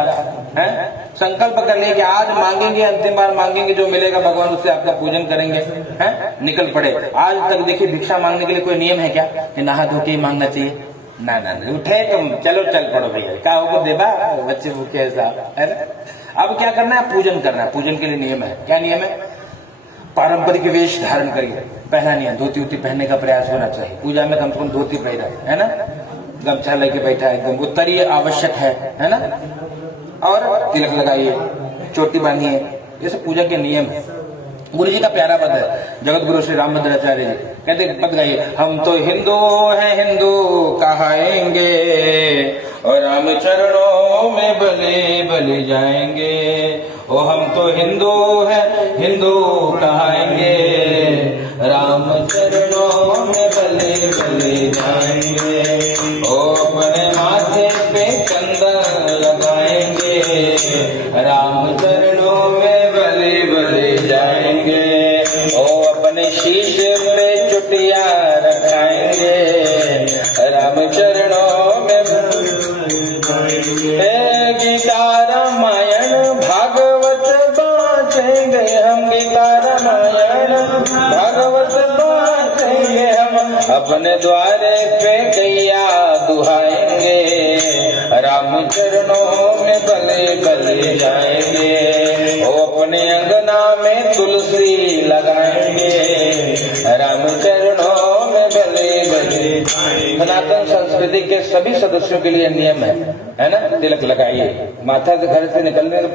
है संकल्प कर लिए कि आज मांगेंगे, अंतिम बार मांगेंगे, जो मिलेगा भगवान उससे आपका पूजन करेंगे, हैं। निकल पड़े। आज तक देखिए भिक्षा मांगने के लिए कोई नियम है क्या कि नहा धो के ही मांगना चाहिए? ना ना ना, उठे तुम चलो चल पड़ो भैया, क्या होगा देवा बच्चे भूखे साहब, है ना। अब क्या करना है? पूजन करना है। पूजन के लिए नियम है। क्या नियम है? पारंपरिक वेश धारण करिए, पहना नहीं है, धोती उती पहनने का प्रयास होना चाहिए। पूजा में कम से कम धोती पहना है ना, गमछा लेके बैठा है एकदम उत्तरीय आवश्यक है ना, और तिलक लगाइए, चोटी बांधिए, ये सब पूजा के नियम है। गुरु जी का प्यारा पद है, जगत गुरु श्री रामभद्राचार्य जी कहते पद गाइए, हम तो हिंदू हैं हिंदू कहाएंगे और राम चरणों में बलि बलि जाएंगे। ओ हम तो हिंदू हैं हिंदू कहाएंगे, राम चरणों में बलि बलि जाएंगे। ओ अपने माथे पे चंदन लगाएंगे, राम चरणों में बलि बलि जाएंगे। ओ अपने शीश पे चुटिया रखाएंगे, राम चरणों में गीता रामायण भागवत बाँचेंगे हम, गीता रामायण भागवत बाँचेंगे हम। अपने द्वारे पे गैया दुहाएंगे, राम चरणों में बलि बलि जाएंगे। ओ अपने अंगना में तुलसी लगाएंगे, राम चरणों में बलि बलि। सनातन संस्कृति के सभी सदस्यों के लिए नियम है ना, तिलक लगाइए, माथा से घर से निकलने से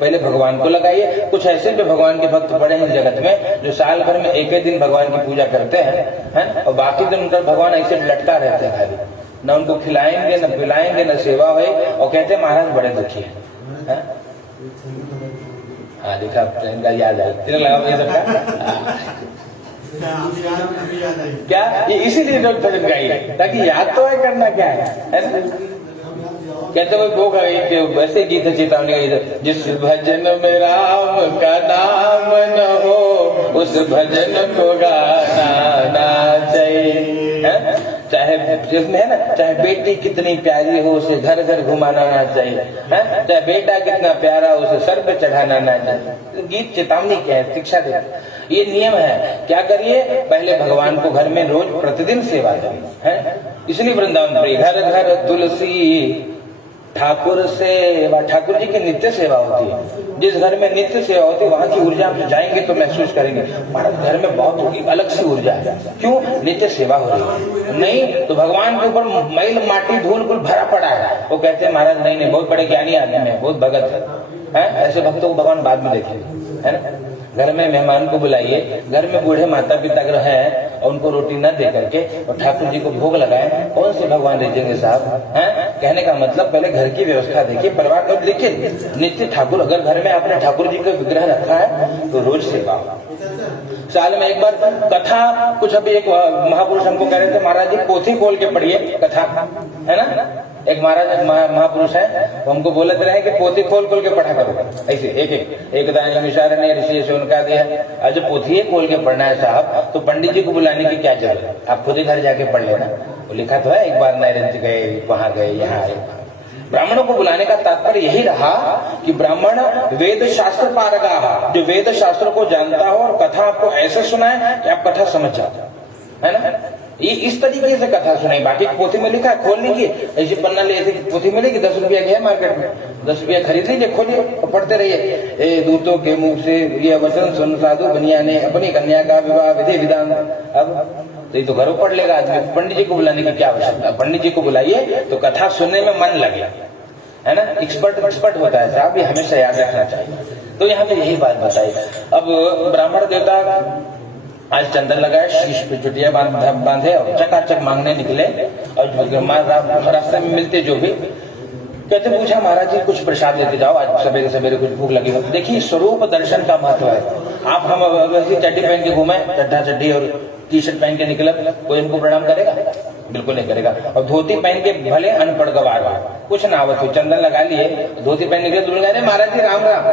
पहले भगवान को लगाइए। कुछ ऐसे भी भगवान के भक्त पड़े हैं जगत में जो साल भर में एक ही दिन भगवान की पूजा करते हैं और बाकी दिन उनका भगवान ऐसे लटका रहते हैं खाली, न उनको खिलाएंगे न पिलाएंगे न सेवा हुई, और कहते हैं महाराज बड़े दुखी है। हाँ देखा, याद आया, तिलक लगाओ ये सबका क्या, ये इसीलिए लोग भजन गाइए ताकि याद तो है करना क्या है ना। कहते हुए वो वैसे गीत है चेतावनी का, जिस भजन में राम का नाम न हो उस भजन को गाना चाहिए। चाहे जिसमें है ना, चाहे बेटी कितनी प्यारी हो उसे घर घर घुमाना ना चाहिए, चाहे बेटा कितना प्यारा हो उसे सर पे चढ़ाना ना चाहिए। गीत चेतावनी क्या है, शिक्षा दे, ये नियम है। क्या करिए, पहले भगवान को घर में रोज प्रतिदिन सेवा करिए, इसलिए वृंदावन प्रिय घर घर तुलसी ठाकुर सेवा, ठाकुर जी की नित्य सेवा होती है। जिस घर में नित्य सेवा होती है वहां की ऊर्जा आप जाएंगे तो महसूस करेंगे, महाराज घर में बहुत अलग सी ऊर्जा है, क्यों, नित्य सेवा हो रही है। नहीं तो भगवान के ऊपर मैल माटी धूल कुल भरा पड़ा है, वो कहते हैं महाराज नहीं बहुत बड़े ज्ञानी आदमी है, बहुत भगत है, ऐसे भक्तों को भगवान बाद में देखेंगे, है ना। घर में मेहमान को बुलाइए, घर में बूढ़े माता पिता हैं और उनको रोटी न दे करके और ठाकुर जी को भोग लगाएं, कौन से भगवान भेजेंगे साहब, हैं। कहने का मतलब पहले घर की व्यवस्था देखिए, परिवार को देखिए, नित्य ठाकुर, अगर घर में आपने ठाकुर जी का विग्रह रखा है तो रोज सेवा। साल में एक बार कथा, कुछ अभी एक महापुरुष हमको कह रहे थे महाराज जी पोथी खोल के पढ़िए कथा, है ना। एक महाराज महापुरुष है, वो हमको बोलते रहे कि पोथी खोल खोल के पढ़ा करो, ऐसे एक दान निशार ने ऋषि से उनका दिया। आज पोथी खोल के पढ़ना है साहब तो पंडित जी को बुलाने की क्या जरूरत है, आप खुद ही घर जाके पढ़ लेना। वो लिखा तो है, एक बार नैरंज गए, वहां गए, यहाँ आए। ब्राह्मणों को बुलाने का तात्पर्य यही रहा कि ब्राह्मण वेद शास्त्र पारगा, जो वेद शास्त्र को जानता हो और कथा आपको ऐसे सुनाए कि आप कथा समझ जाते, है ना। ये इस तरीके से कथा सुनाई, बाकी पोथी में लिखा है खोल लीजिए, ऐसी पन्ना ले ऐसी पोथी मिलेगी, 10 रुपया की है मार्केट में, 10 रुपया खरीद लीजिए, खोलिए और पढ़ते रहिए। दूतों के मुख से ये वचन सुन साधु बनिया ने अपनी कन्या का विवाह विधि विधान। अब तो ये तो घरों पढ़ लेगा आदमी, पंडित जी को बुलाने की क्या आवश्यकता। पंडित जी को बुलाइए तो कथा सुनने में मन लगे, है ना। एक्सपर्ट होता है साहब, ये हमेशा याद रखना चाहिए। तो यहाँ पे यही बात बताई। अब ब्राह्मण देवता आज चंदन लगाए, शीश पे चुटिया बांधे और चकाचक मांगने निकले, और रास्ते में मिलते जो भी कहते पूछा महाराज जी कुछ प्रसाद लेते जाओ, आज सवेरे सवेरे कुछ भूख लगी हो। देखिए स्वरूप दर्शन का महत्व है। आप हम वैसे चड्डी पहन के घूमे, चड्ढा चड्डी और टी शर्ट पहन के निकले, कोई इनको प्रणाम करेगा, बिल्कुल नहीं करेगा। और धोती पहन के भले अनपढ़ गवार कुछ ना आवत हो, चंदन लगा लिए, धोती पहन निकले तो अरे महाराज जी राम राम,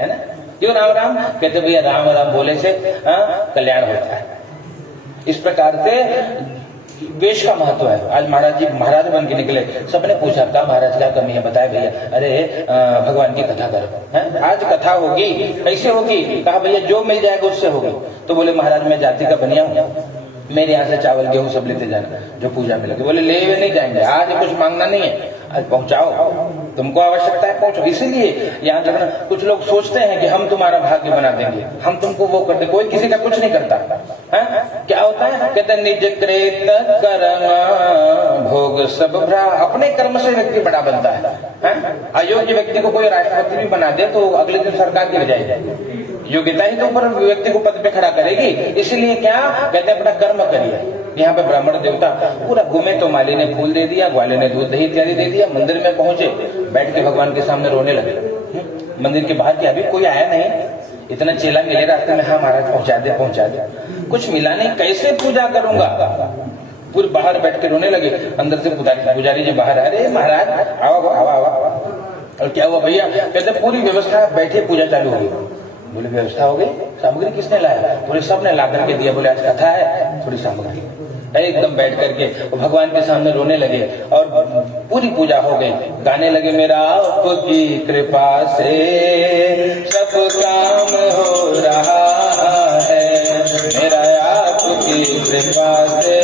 है ना। क्यों राम राम कहते, भैया राम राम बोले से कल्याण होता है। इस प्रकार से वेश का महत्व है। आज महाराज जी महाराज बन के निकले, सबने पूछा क्या महाराज क्या कमी है, बताए भैया। अरे भगवान की कथा करो, आज कथा होगी, कैसे होगी, कहा भैया जो मिल जाएगा उससे होगी। तो बोले महाराज मैं जाति का बनिया हूँ, मेरे यहाँ से चावल गेहूं सब लेते जाना जो पूजा में लगे। बोले ले हुए नहीं जाएंगे, आज कुछ मांगना नहीं है, आज पहुंचाओ, तुमको आवश्यकता है पहुंचो। इसीलिए यहाँ जब कुछ लोग सोचते हैं कि हम तुम्हारा भाग्य बना देंगे, हम तुमको वो कर देंगे, कोई किसी का कुछ नहीं करता है। क्या होता है, कहते निज कृत कर्म भोग सब भ्रा, अपने कर्म से व्यक्ति बड़ा बनता है। अयोग्य व्यक्ति को कोई राष्ट्रपति भी बना दे तो अगले दिन सरकार गिर जाएगी। योग्यता ही तो ऊपर व्यक्ति को पद पे खड़ा करेगी। इसलिए क्या कहते हैं, अपना कर्म करिए। यहाँ पे ब्राह्मण देवता पूरा घूमे तो माली ने फूल दे दिया, ग्वाले ने दूध दही इत्यादि दे दिया, मंदिर में पहुंचे, बैठ के भगवान के सामने रोने लगे। मंदिर के बाहर के अभी कोई आया नहीं, इतना चेला मिले रास्ते में, हाँ महाराज पहुंचा दे, कुछ मिला नहीं, कैसे पूजा करूंगा। पूरे बाहर बैठ के रोने लगे। अंदर से पुजारी जी बाहर, अरे महाराज आओ आओ आओ आओ। और क्या हुआ भैया, कहते पूरी व्यवस्था, बैठे पूजा चालू हो गई। बोले व्यवस्था हो गई, सामग्री किसने लाया? बोले सबने ला करके दिया। बोले आज कथा है, थोड़ी सामग्री। एकदम बैठ करके भगवान के सामने रोने लगे और पूरी पूजा हो गई। गाने लगे, मेरा आपकी कृपा से सब काम हो रहा है, मेरा आपकी कृपा से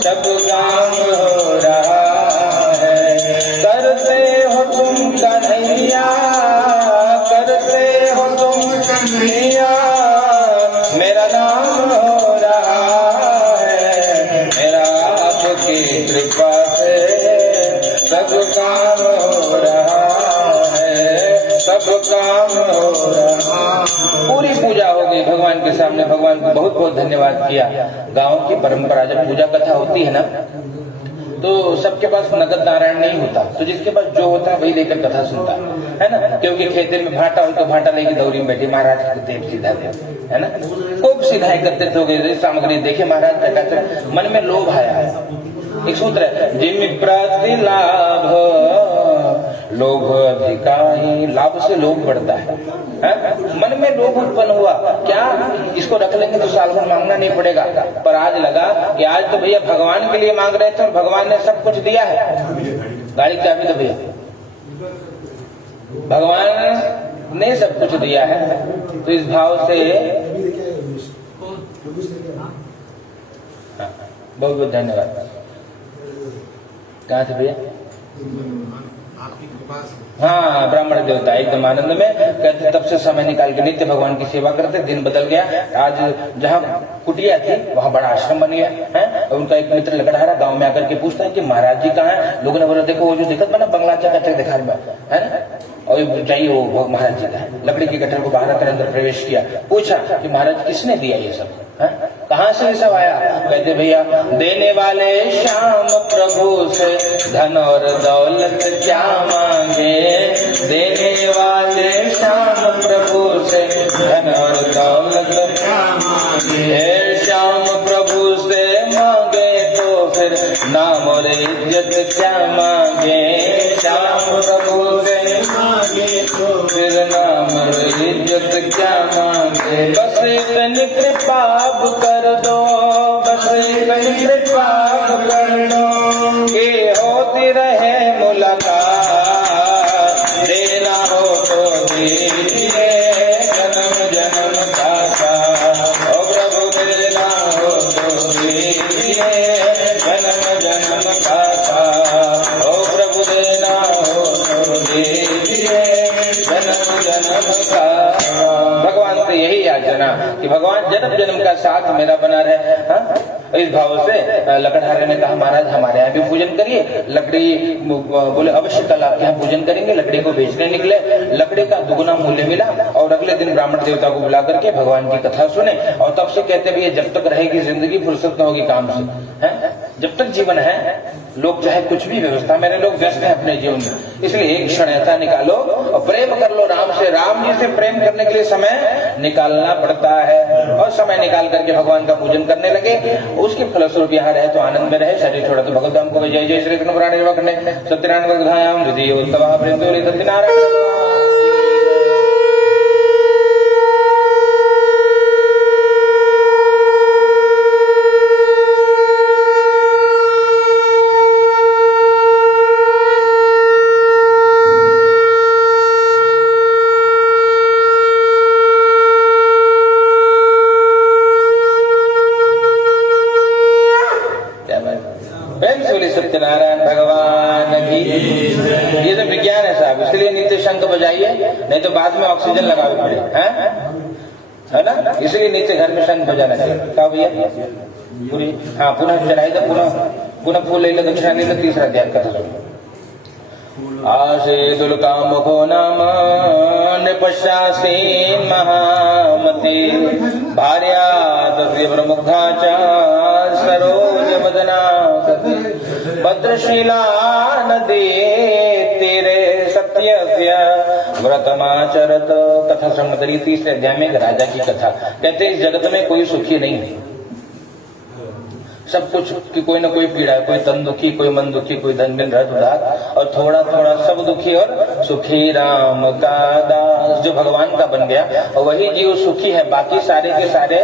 सब काम हो रहा है। करते हो तुम कन्हैया, करते हो तुम कन्हैया, मेरा नाम हो रहा है, मेरा आपकी कृपा से सब काम हो रहा है, सब काम हो रहा। पूरी पूजा हो गई भगवान के सामने। भगवान को बहुत बहुत धन्यवाद किया। गांव की परंपरा, जब पूजा कथा होती है ना तो सबके पास नगद नारायण नहीं होता, तो जिसके पास जो होता है वही लेकर कथा सुनता है ना। क्योंकि खेते में भाटा हो तो भाटा लेके दौरी में बैठी, महाराज देव सीधा देव, है ना। खूब सीधा एकत्रित हो गए, सामग्री देखे महाराज चकाचक। मन में लोभ आया। एक सूत्र है, जिम प्रतिलाभ लोभ अधिकाई, लाभ से लोभ बढ़ता है। मन में लोभ उत्पन्न हुआ, क्या इसको रख लेंगे तो साल भर मांगना नहीं पड़ेगा। पर आज लगा कि आज तो भैया भगवान के लिए मांग रहे थे और भगवान ने सब कुछ दिया है। गाड़ी क्या भी तो भैया भगवान ने सब कुछ दिया है। तो इस भाव से बहुत बहुत धन्यवाद। कहाँ थे भैया? हाँ, ब्राह्मण देवता एकदम आनंद में कहते, तब से समय निकाल के नित्य भगवान की सेवा करते। दिन बदल गया, आज जहाँ कुटिया थी वहाँ बड़ा आश्रम बन गया है। और उनका एक मित्र लकड़हारा गांव में आकर के पूछता है कि महाराज जी कहाँ है? लोगों ने बोला देखो वो जो दिखत बना बंगला चकाचक दिखा है ना, और चाहिए वो महाराज जी का है। लकड़ी के गट्ठर को बाहर कर अंदर प्रवेश किया, पूछा कि महाराज किसने दिया ये सब, कहाँ से ये सब आया? कहते भैया देने वाले श्याम प्रभु से धन और दौलत क्या मांगे, देने वाले श्याम प्रभु से धन और दौलत क्या मांगे। श्याम प्रभु से मांगे तो फिर नाम और इज्जत क्या मांगे, श्याम प्रभु से मांगे तो फिर नाम और इज्जत क्या मांगे। बस इतनी कृपा कर दो, बस इतनी कृपा कर दो कि होती रहे मुलाकात, देना हो तो दीजिए जन्म जन्म का साथ। ओ प्रभु देना हो तो दीजिए जन्म जन्म का साथ। ओ प्रभु देना हो तो दीजिए जन्म जन्म का। भगवान से यही याचना कि भगवान जन्म जन्म का साथ मेरा बना रहे। इस भाव से लकड़हारे ने कहा महाराज हमारे यहाँ भी पूजन करिए। लकड़ी बोले अवश्य कल आपके यहाँ पूजन करेंगे। लकड़ी को बेचने निकले, लकड़ी का दुगुना मूल्य मिला और अगले दिन ब्राह्मण देवता को बुला करके भगवान की कथा सुने। और तब से कहते भैया जब तक रहेगी जिंदगी फुर्सत न होगी काम से, जब तक जीवन है लोग चाहे कुछ भी व्यवस्था, मेरे लोग व्यस्त हैं अपने जीवन में, इसलिए एक क्षण ऐसा निकालो और प्रेम कर लो राम से। राम जी से प्रेम करने के लिए समय निकालना पड़ता है और समय निकाल करके भगवान का पूजन करने लगे। उसके फलस्वरूप यहाँ रहे तो आनंद में रहे, शरीर छोड़ा तो भगवत धाम को जय जय श्री कृष्ण पुराण सत्यनारायण वर्धायाम द्वितीय उत्तम प्रेम सत्यनारायण। बोले सत्यनारायण भगवान की। ये तो विज्ञान है साहब, इसलिए नीचे शंख बजाइए, नहीं तो बाद में ऑक्सीजन लगावे पड़े, है ना। इसलिए नीचे घर में शंख बजाना चाहिए। क्या भैया पूरी, हाँ पुनः चढ़ाई था, पुनः फूल ले लो, दक्षिणा ले लो, तीसरा अध्याय कथा सुनो। आशे दुलका मुखो नाम नृपशासीन महामती भार्या तद्यप्रमुखा च सरोज वदना भद्रशीला नदी तीरे सत्यस्य व्रतमाचरत। कथा श्रृंखला तीसरे अध्याय में राजा की कथा। कहते इस जगत में कोई सुखी नहीं है, सब कुछ की कोई ना कोई पीड़ा है, कोई तन दुखी, कोई मन दुखी, कोई धन मिल रहा है उदास, और थोड़ा थोड़ा सब दुखी और सुखी राम का दास। जो भगवान का बन गया और वही जीव सुखी है, बाकी सारे के सारे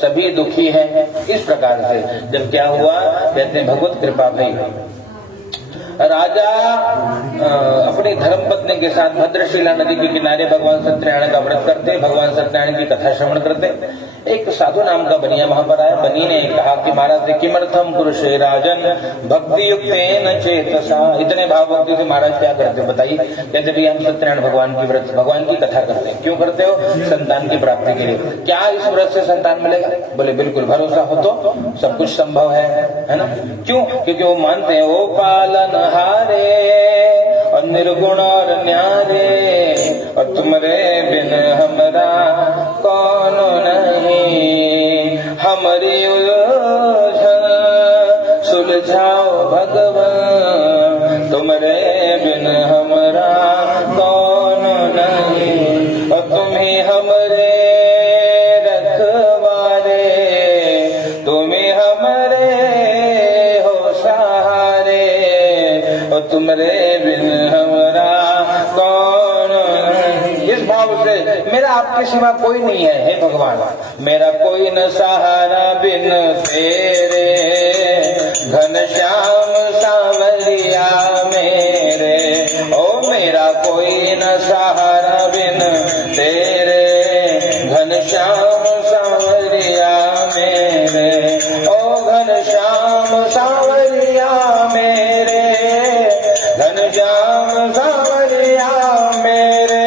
सभी दुखी हैं। इस प्रकार से जब क्या हुआ, कहते हैं भगवत कृपा भई। राजा अपनी धर्म पत्नी के साथ भद्रशिला नदी के किनारे भगवान सत्यनारायण का व्रत करते, भगवान सत्यनारायण की कथा श्रवण करते। एक साधु नाम का बनिया वहां पर आया। बनी ने कहा कि महाराज किमर्थम पुरुषे राजन भक्ति युक्तेन चेतसा। इतने भाव भक्ति से महाराज क्या करते बताइए। कहते भैया हम सत्यनारायण भगवान की व्रत, भगवान की कथा करते हैं। क्यों करते हो? संतान की प्राप्ति के लिए। क्या इस व्रत से संतान मिलेगा? बोले बिल्कुल, भरोसा हो तो सब कुछ संभव है ना। क्यों? क्योंकि वो मानते हैं वो पालन हारे और निर्गुण और न्यारे, और तुमरे बिन हमरा कौन नहीं, हमारी उलझन सुलझाओ भगवान, तुमरे बिन हमरा कौन नहीं, और तुम्ही हमरे रखवारे, तुम्ही हमरे हो सहारे, और तुमरे बिन हमरा कौन नहीं। इस भाव से मेरा आपके सिवा कोई नहीं है, हे भगवान, मेरा कोई न सहारा बिन तेरे, घनश्याम सांवरिया मेरे, ओ मेरा कोई न सहारा बिन तेरे, घनश्याम सांवरिया मेरे, ओ घनश्याम सांवरिया मेरे, घनश्याम सांवरिया मेरे,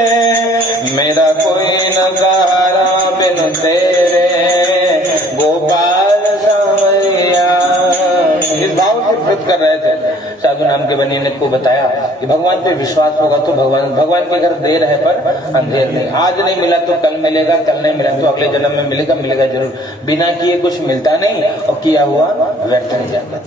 मेरा कोई न सहारा बिन तेरे, गोपाल सांवरिया। इस भाव से व्रत कर रहे थे। साधु नाम के बनी ने को बताया कि भगवान पे विश्वास होगा तो भगवान के घर देर है पर अंधेर नहीं। आज नहीं मिला तो कल मिलेगा, कल नहीं मिला तो अगले जन्म में मिलेगा, मिलेगा जरूर। बिना किए कुछ मिलता नहीं, और किया हुआ व्यर्थ नहीं जाता।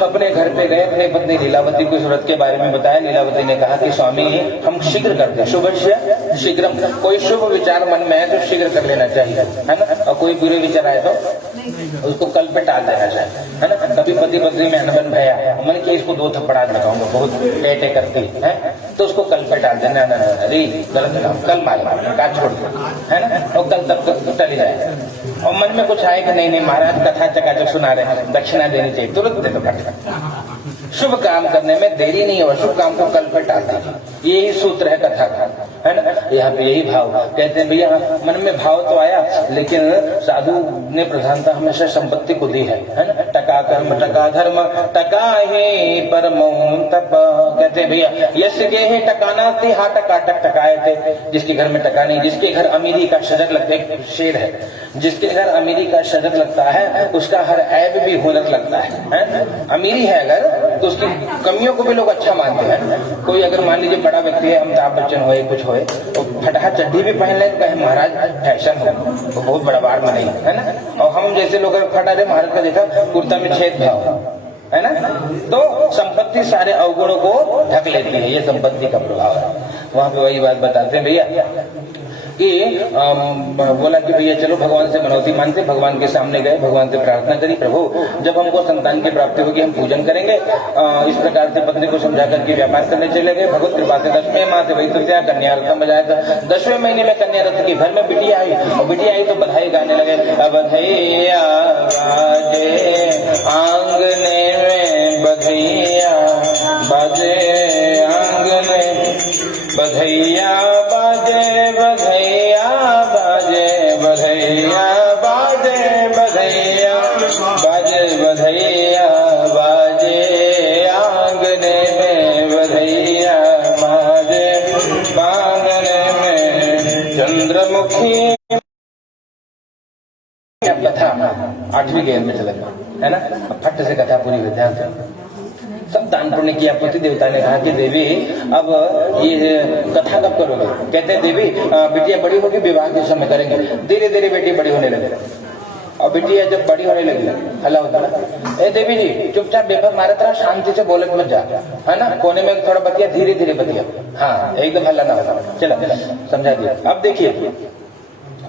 अपने घर पे गए, अपनी पत्नी लीलावती को इस व्रत के बारे में बताया। लीलावती ने कहा कि स्वामी हम शीघ्र करते, शुभस्य शीघ्रम। कोई शुभ विचार मन में है तो शीघ्र कर लेना चाहिए, है ना। और कोई बुरे विचार आए तो उसको कल पे टाल देना चाहिए, है ना। कभी पति पत्नी में अनबन भया, मन की इसको 2 थप्पड़ा लगाऊंगा, बहुत टेटे करती है तो उसको कल पे टाल देना, अरे गलत काम, कल मार का छोड़ दो, है ना। और कल तक टल जाए। और मन में कुछ आए कि नहीं महाराज कथा चकाचक सुना रहे हैं, दक्षिणा देनी चाहिए, तुरंत दे दो फट। शुभ काम करने में देरी नहीं हो, शुभ काम को कल पर टाल दीजिए। यही सूत्र है कथा का, है ना। यहाँ पे यही भाव कहते हैं भैया मन में भाव तो आया, लेकिन साधु ने प्रधानता हमेशा संपत्ति को दी है ना। टका कर्म टका धर्म टका ही परमो तप। कहते हैं भैया यश के ही टकाना थे, हा टका टक टकाए थे। जिसके घर में टका नहीं, जिसके घर अमीरी का शजर लगता है, शेर है, जिसके घर अमीरी का शजर लगता है उसका हर ऐब भी हुनर लगता है। अमीरी है अगर तो उसकी कमियों को भी लोग अच्छा मानते हैं। कोई अगर मान लीजिए बड़ा व्यक्ति है, अमिताभ बच्चन हो, कुछ हो, तो फटा चड्डी भी पहन ले तो कहे महाराज फैशन हो, तो बहुत बड़ा बार में नहीं, है ना। और हम जैसे लोग फटा रहे, महाराज का देखा कुर्ता में छेद भाव, है ना। तो संपत्ति सारे अवगुणों को ढक लेती है, ये संपत्ति का प्रभाव है। वहां पे वही बात बताते हैं भैया कि बोला कि भैया चलो भगवान से मनौती मानते। भगवान के सामने गए, भगवान से प्रार्थना करी, प्रभु जब हमको संतान की प्राप्ति होगी हम पूजन करेंगे। इस प्रकार से पत्नी को समझा करके व्यापार करने चले गए। भगवत कृपा से 10वें माह से वही तो क्या कन्या रथ बजाया था। 10वें महीने में कन्या रथ की घर में बिटिया आई, और बिटिया आई तो बधाई गाने लगे। बधैया बाजे आंगने में, बधैया बाजे आंगने, बधैया बाजे बधैया बाजे बधैया बाजे बधैया बाजे बधैया बाजे देखिए कथा 8वीं गेर में चला है ना। अब फट से कथा पूरी हो ध्यान से। सब दान पुण्य किया। पति देवता ने कहा कि देवी अब ये कथा कब करोगे? कहते हैं देवी बिटिया बड़ी होगी, विवाह के समय करेंगे। धीरे धीरे बेटी बड़ी होने लगी और बिटिया जब बड़ी होने लगी हल्ला होता है, ए देवी जी चुपचाप बेफर मारा तरह शांति से बोलत मत जा, है ना। कोने में थोड़ा बतिया, धीरे धीरे बतिया, हाँ एकदम हल्ला ना होता। चला समझा दिया। अब देखिए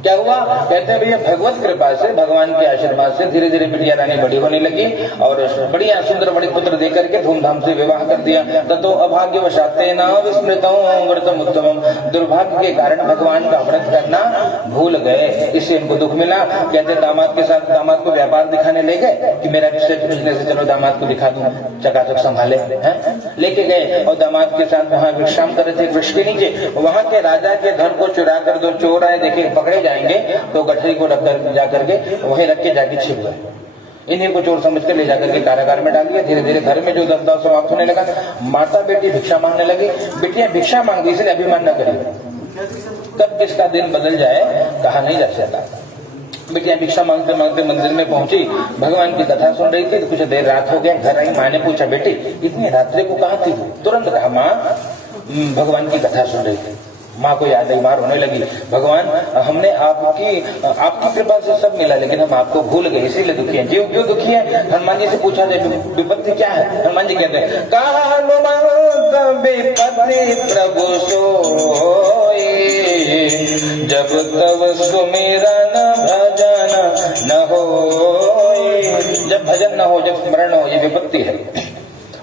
क्या हुआ। कहते हैं भैया भगवत कृपा से, भगवान के आशीर्वाद से धीरे धीरे बिटिया रानी बड़ी होने लगी और बढ़िया सुंदर बड़ी पुत्र देकर के धूमधाम से विवाह कर दिया। ततो अभाग्यवशाते न विस्मृतम व्रतम उत्तमम, दुर्भाग्य के कारण भगवान का व्रत करना भूल गए। इससे इनको दुख मिला। कहते दामाद के साथ, दामाद को व्यापार दिखाने ले गए कि मेरा बिजनेस है, चलो दामाद को दिखा दूं, चकाचक संभाले हैं। लेके गए और दामाद के साथ वहां विश्राम कर रहे थे वृक्ष के नीचे। वहां के राजा के धन को चुरा कर दो चोर आए, देखे पकड़े जाएंगे तो गठरी को रख कर जाकर के वहीं रख के जाके छिप गए। इन्हीं को चोर समझकर ले जाकर के कारागार में डाल दिया। धीरे धीरे घर में जो दबदबा समाप्त होने लगा। माता बेटी भिक्षा मांगने लगी। बेटियां भिक्षा मांग दी, इसलिए अभिमान न करिए। कब किसका दिन बदल जाए कहा नहीं जा सकता। बेटियां भिक्षा मांगते मांगते मंदिर में पहुंची, भगवान की कथा सुन रही थी। तो कुछ देर रात हो गया, घर आई। माँ ने पूछा बेटी इतनी रात्रि को कहाँ थी? तुरंत कहा माँ भगवान की कथा सुन रही थी। माँ को याद आई, मार होने लगी। भगवान हमने आपकी कृपा से सब मिला, लेकिन हम आपको भूल गए, इसीलिए दुखी हैं। जीव क्यों दुखी है? हनुमान जी से पूछा जाए विपत्ति क्या है? हनुमान जी कहते हैं विपत्ति प्रभु सोई, जब तब सुमिरन भजन न हो। जब भजन न हो, जब स्मरण हो, ये विपत्ति है।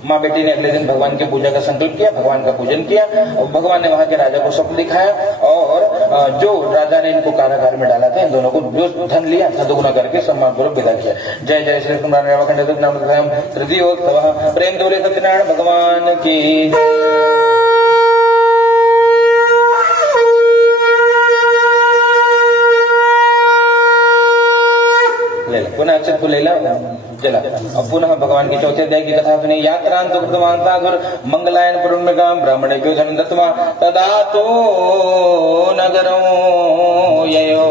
माँ बेटी ने अगले दिन भगवान की पूजा का संकल्प किया, भगवान का पूजन किया और भगवान ने वहां के राजा को स्वप्न दिखाया और जो राजा ने इनको कारागार में डाला था, इन दोनों को जो धन लिया था दोगुना करके सम्मान पूर्वक विदा किया। जय जय श्री कृष्ण तृतीय प्रेम दोले सत्यनारायण भगवान की। पुनः अक्षत को ले ला चला। अब पुनः भगवान की चौथे अध्याय की कथा सुनी। यात्रांत कृतवान सागर मंगलायन पुरुन्मगाम ब्राह्मणे को धन दत्वा तदा तो नगरों ययो।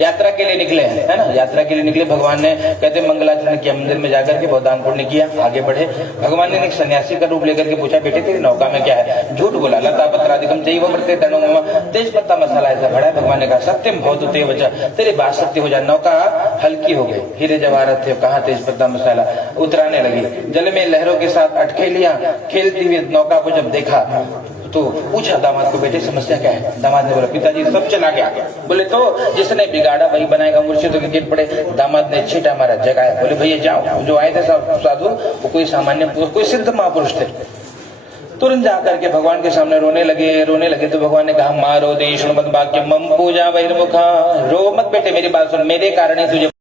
यात्रा के लिए निकले हैं, है ना। यात्रा के लिए निकले। भगवान ने कहते मंगलाचरण किया, मंदिर में जाकर के बहुत दान पुण्य किया, आगे बढ़े। भगवान ने एक सन्यासी का रूप लेकर के पूछा बेटे तेरी नौका में क्या है? झूठ बोला। लता पत्रादिकम चाहिए वो बढ़ते तनो तेज पत्ता मसाला ऐसा भरा है। भगवान ने कहा सत्यम बहुत तेज बचा, तेरी बात सत्य हो जाए। नौका हल्की हो गई, हीरे जवाहरत थे, कहाँ तेज पत्ता मसाला। उतराने लगी, जल में लहरों के साथ अटके लिया। खेलती हुई नौका को जब देखा तो पूछा दामाद को बेटे समस्या क्या है? दामाद ने बोला पिताजी सब चला गया। बोले तो जिसने बिगाड़ा वही बनाएगा, मूर्छित तो गिर पड़े। दामाद ने छींटा मारा, जगाया। बोले भैया जाओ, जो आए थे साधु वो कोई सामान्य, कोई सिद्ध महापुरुष थे। तुरंत जाकर के भगवान के सामने रोने लगे। तो भगवान ने कहा मारो देश मत वाक्य मम पूजा बहिर्मुखा। रो मत बेटे, मेरी बात सुन, मेरे कारण ही तुझे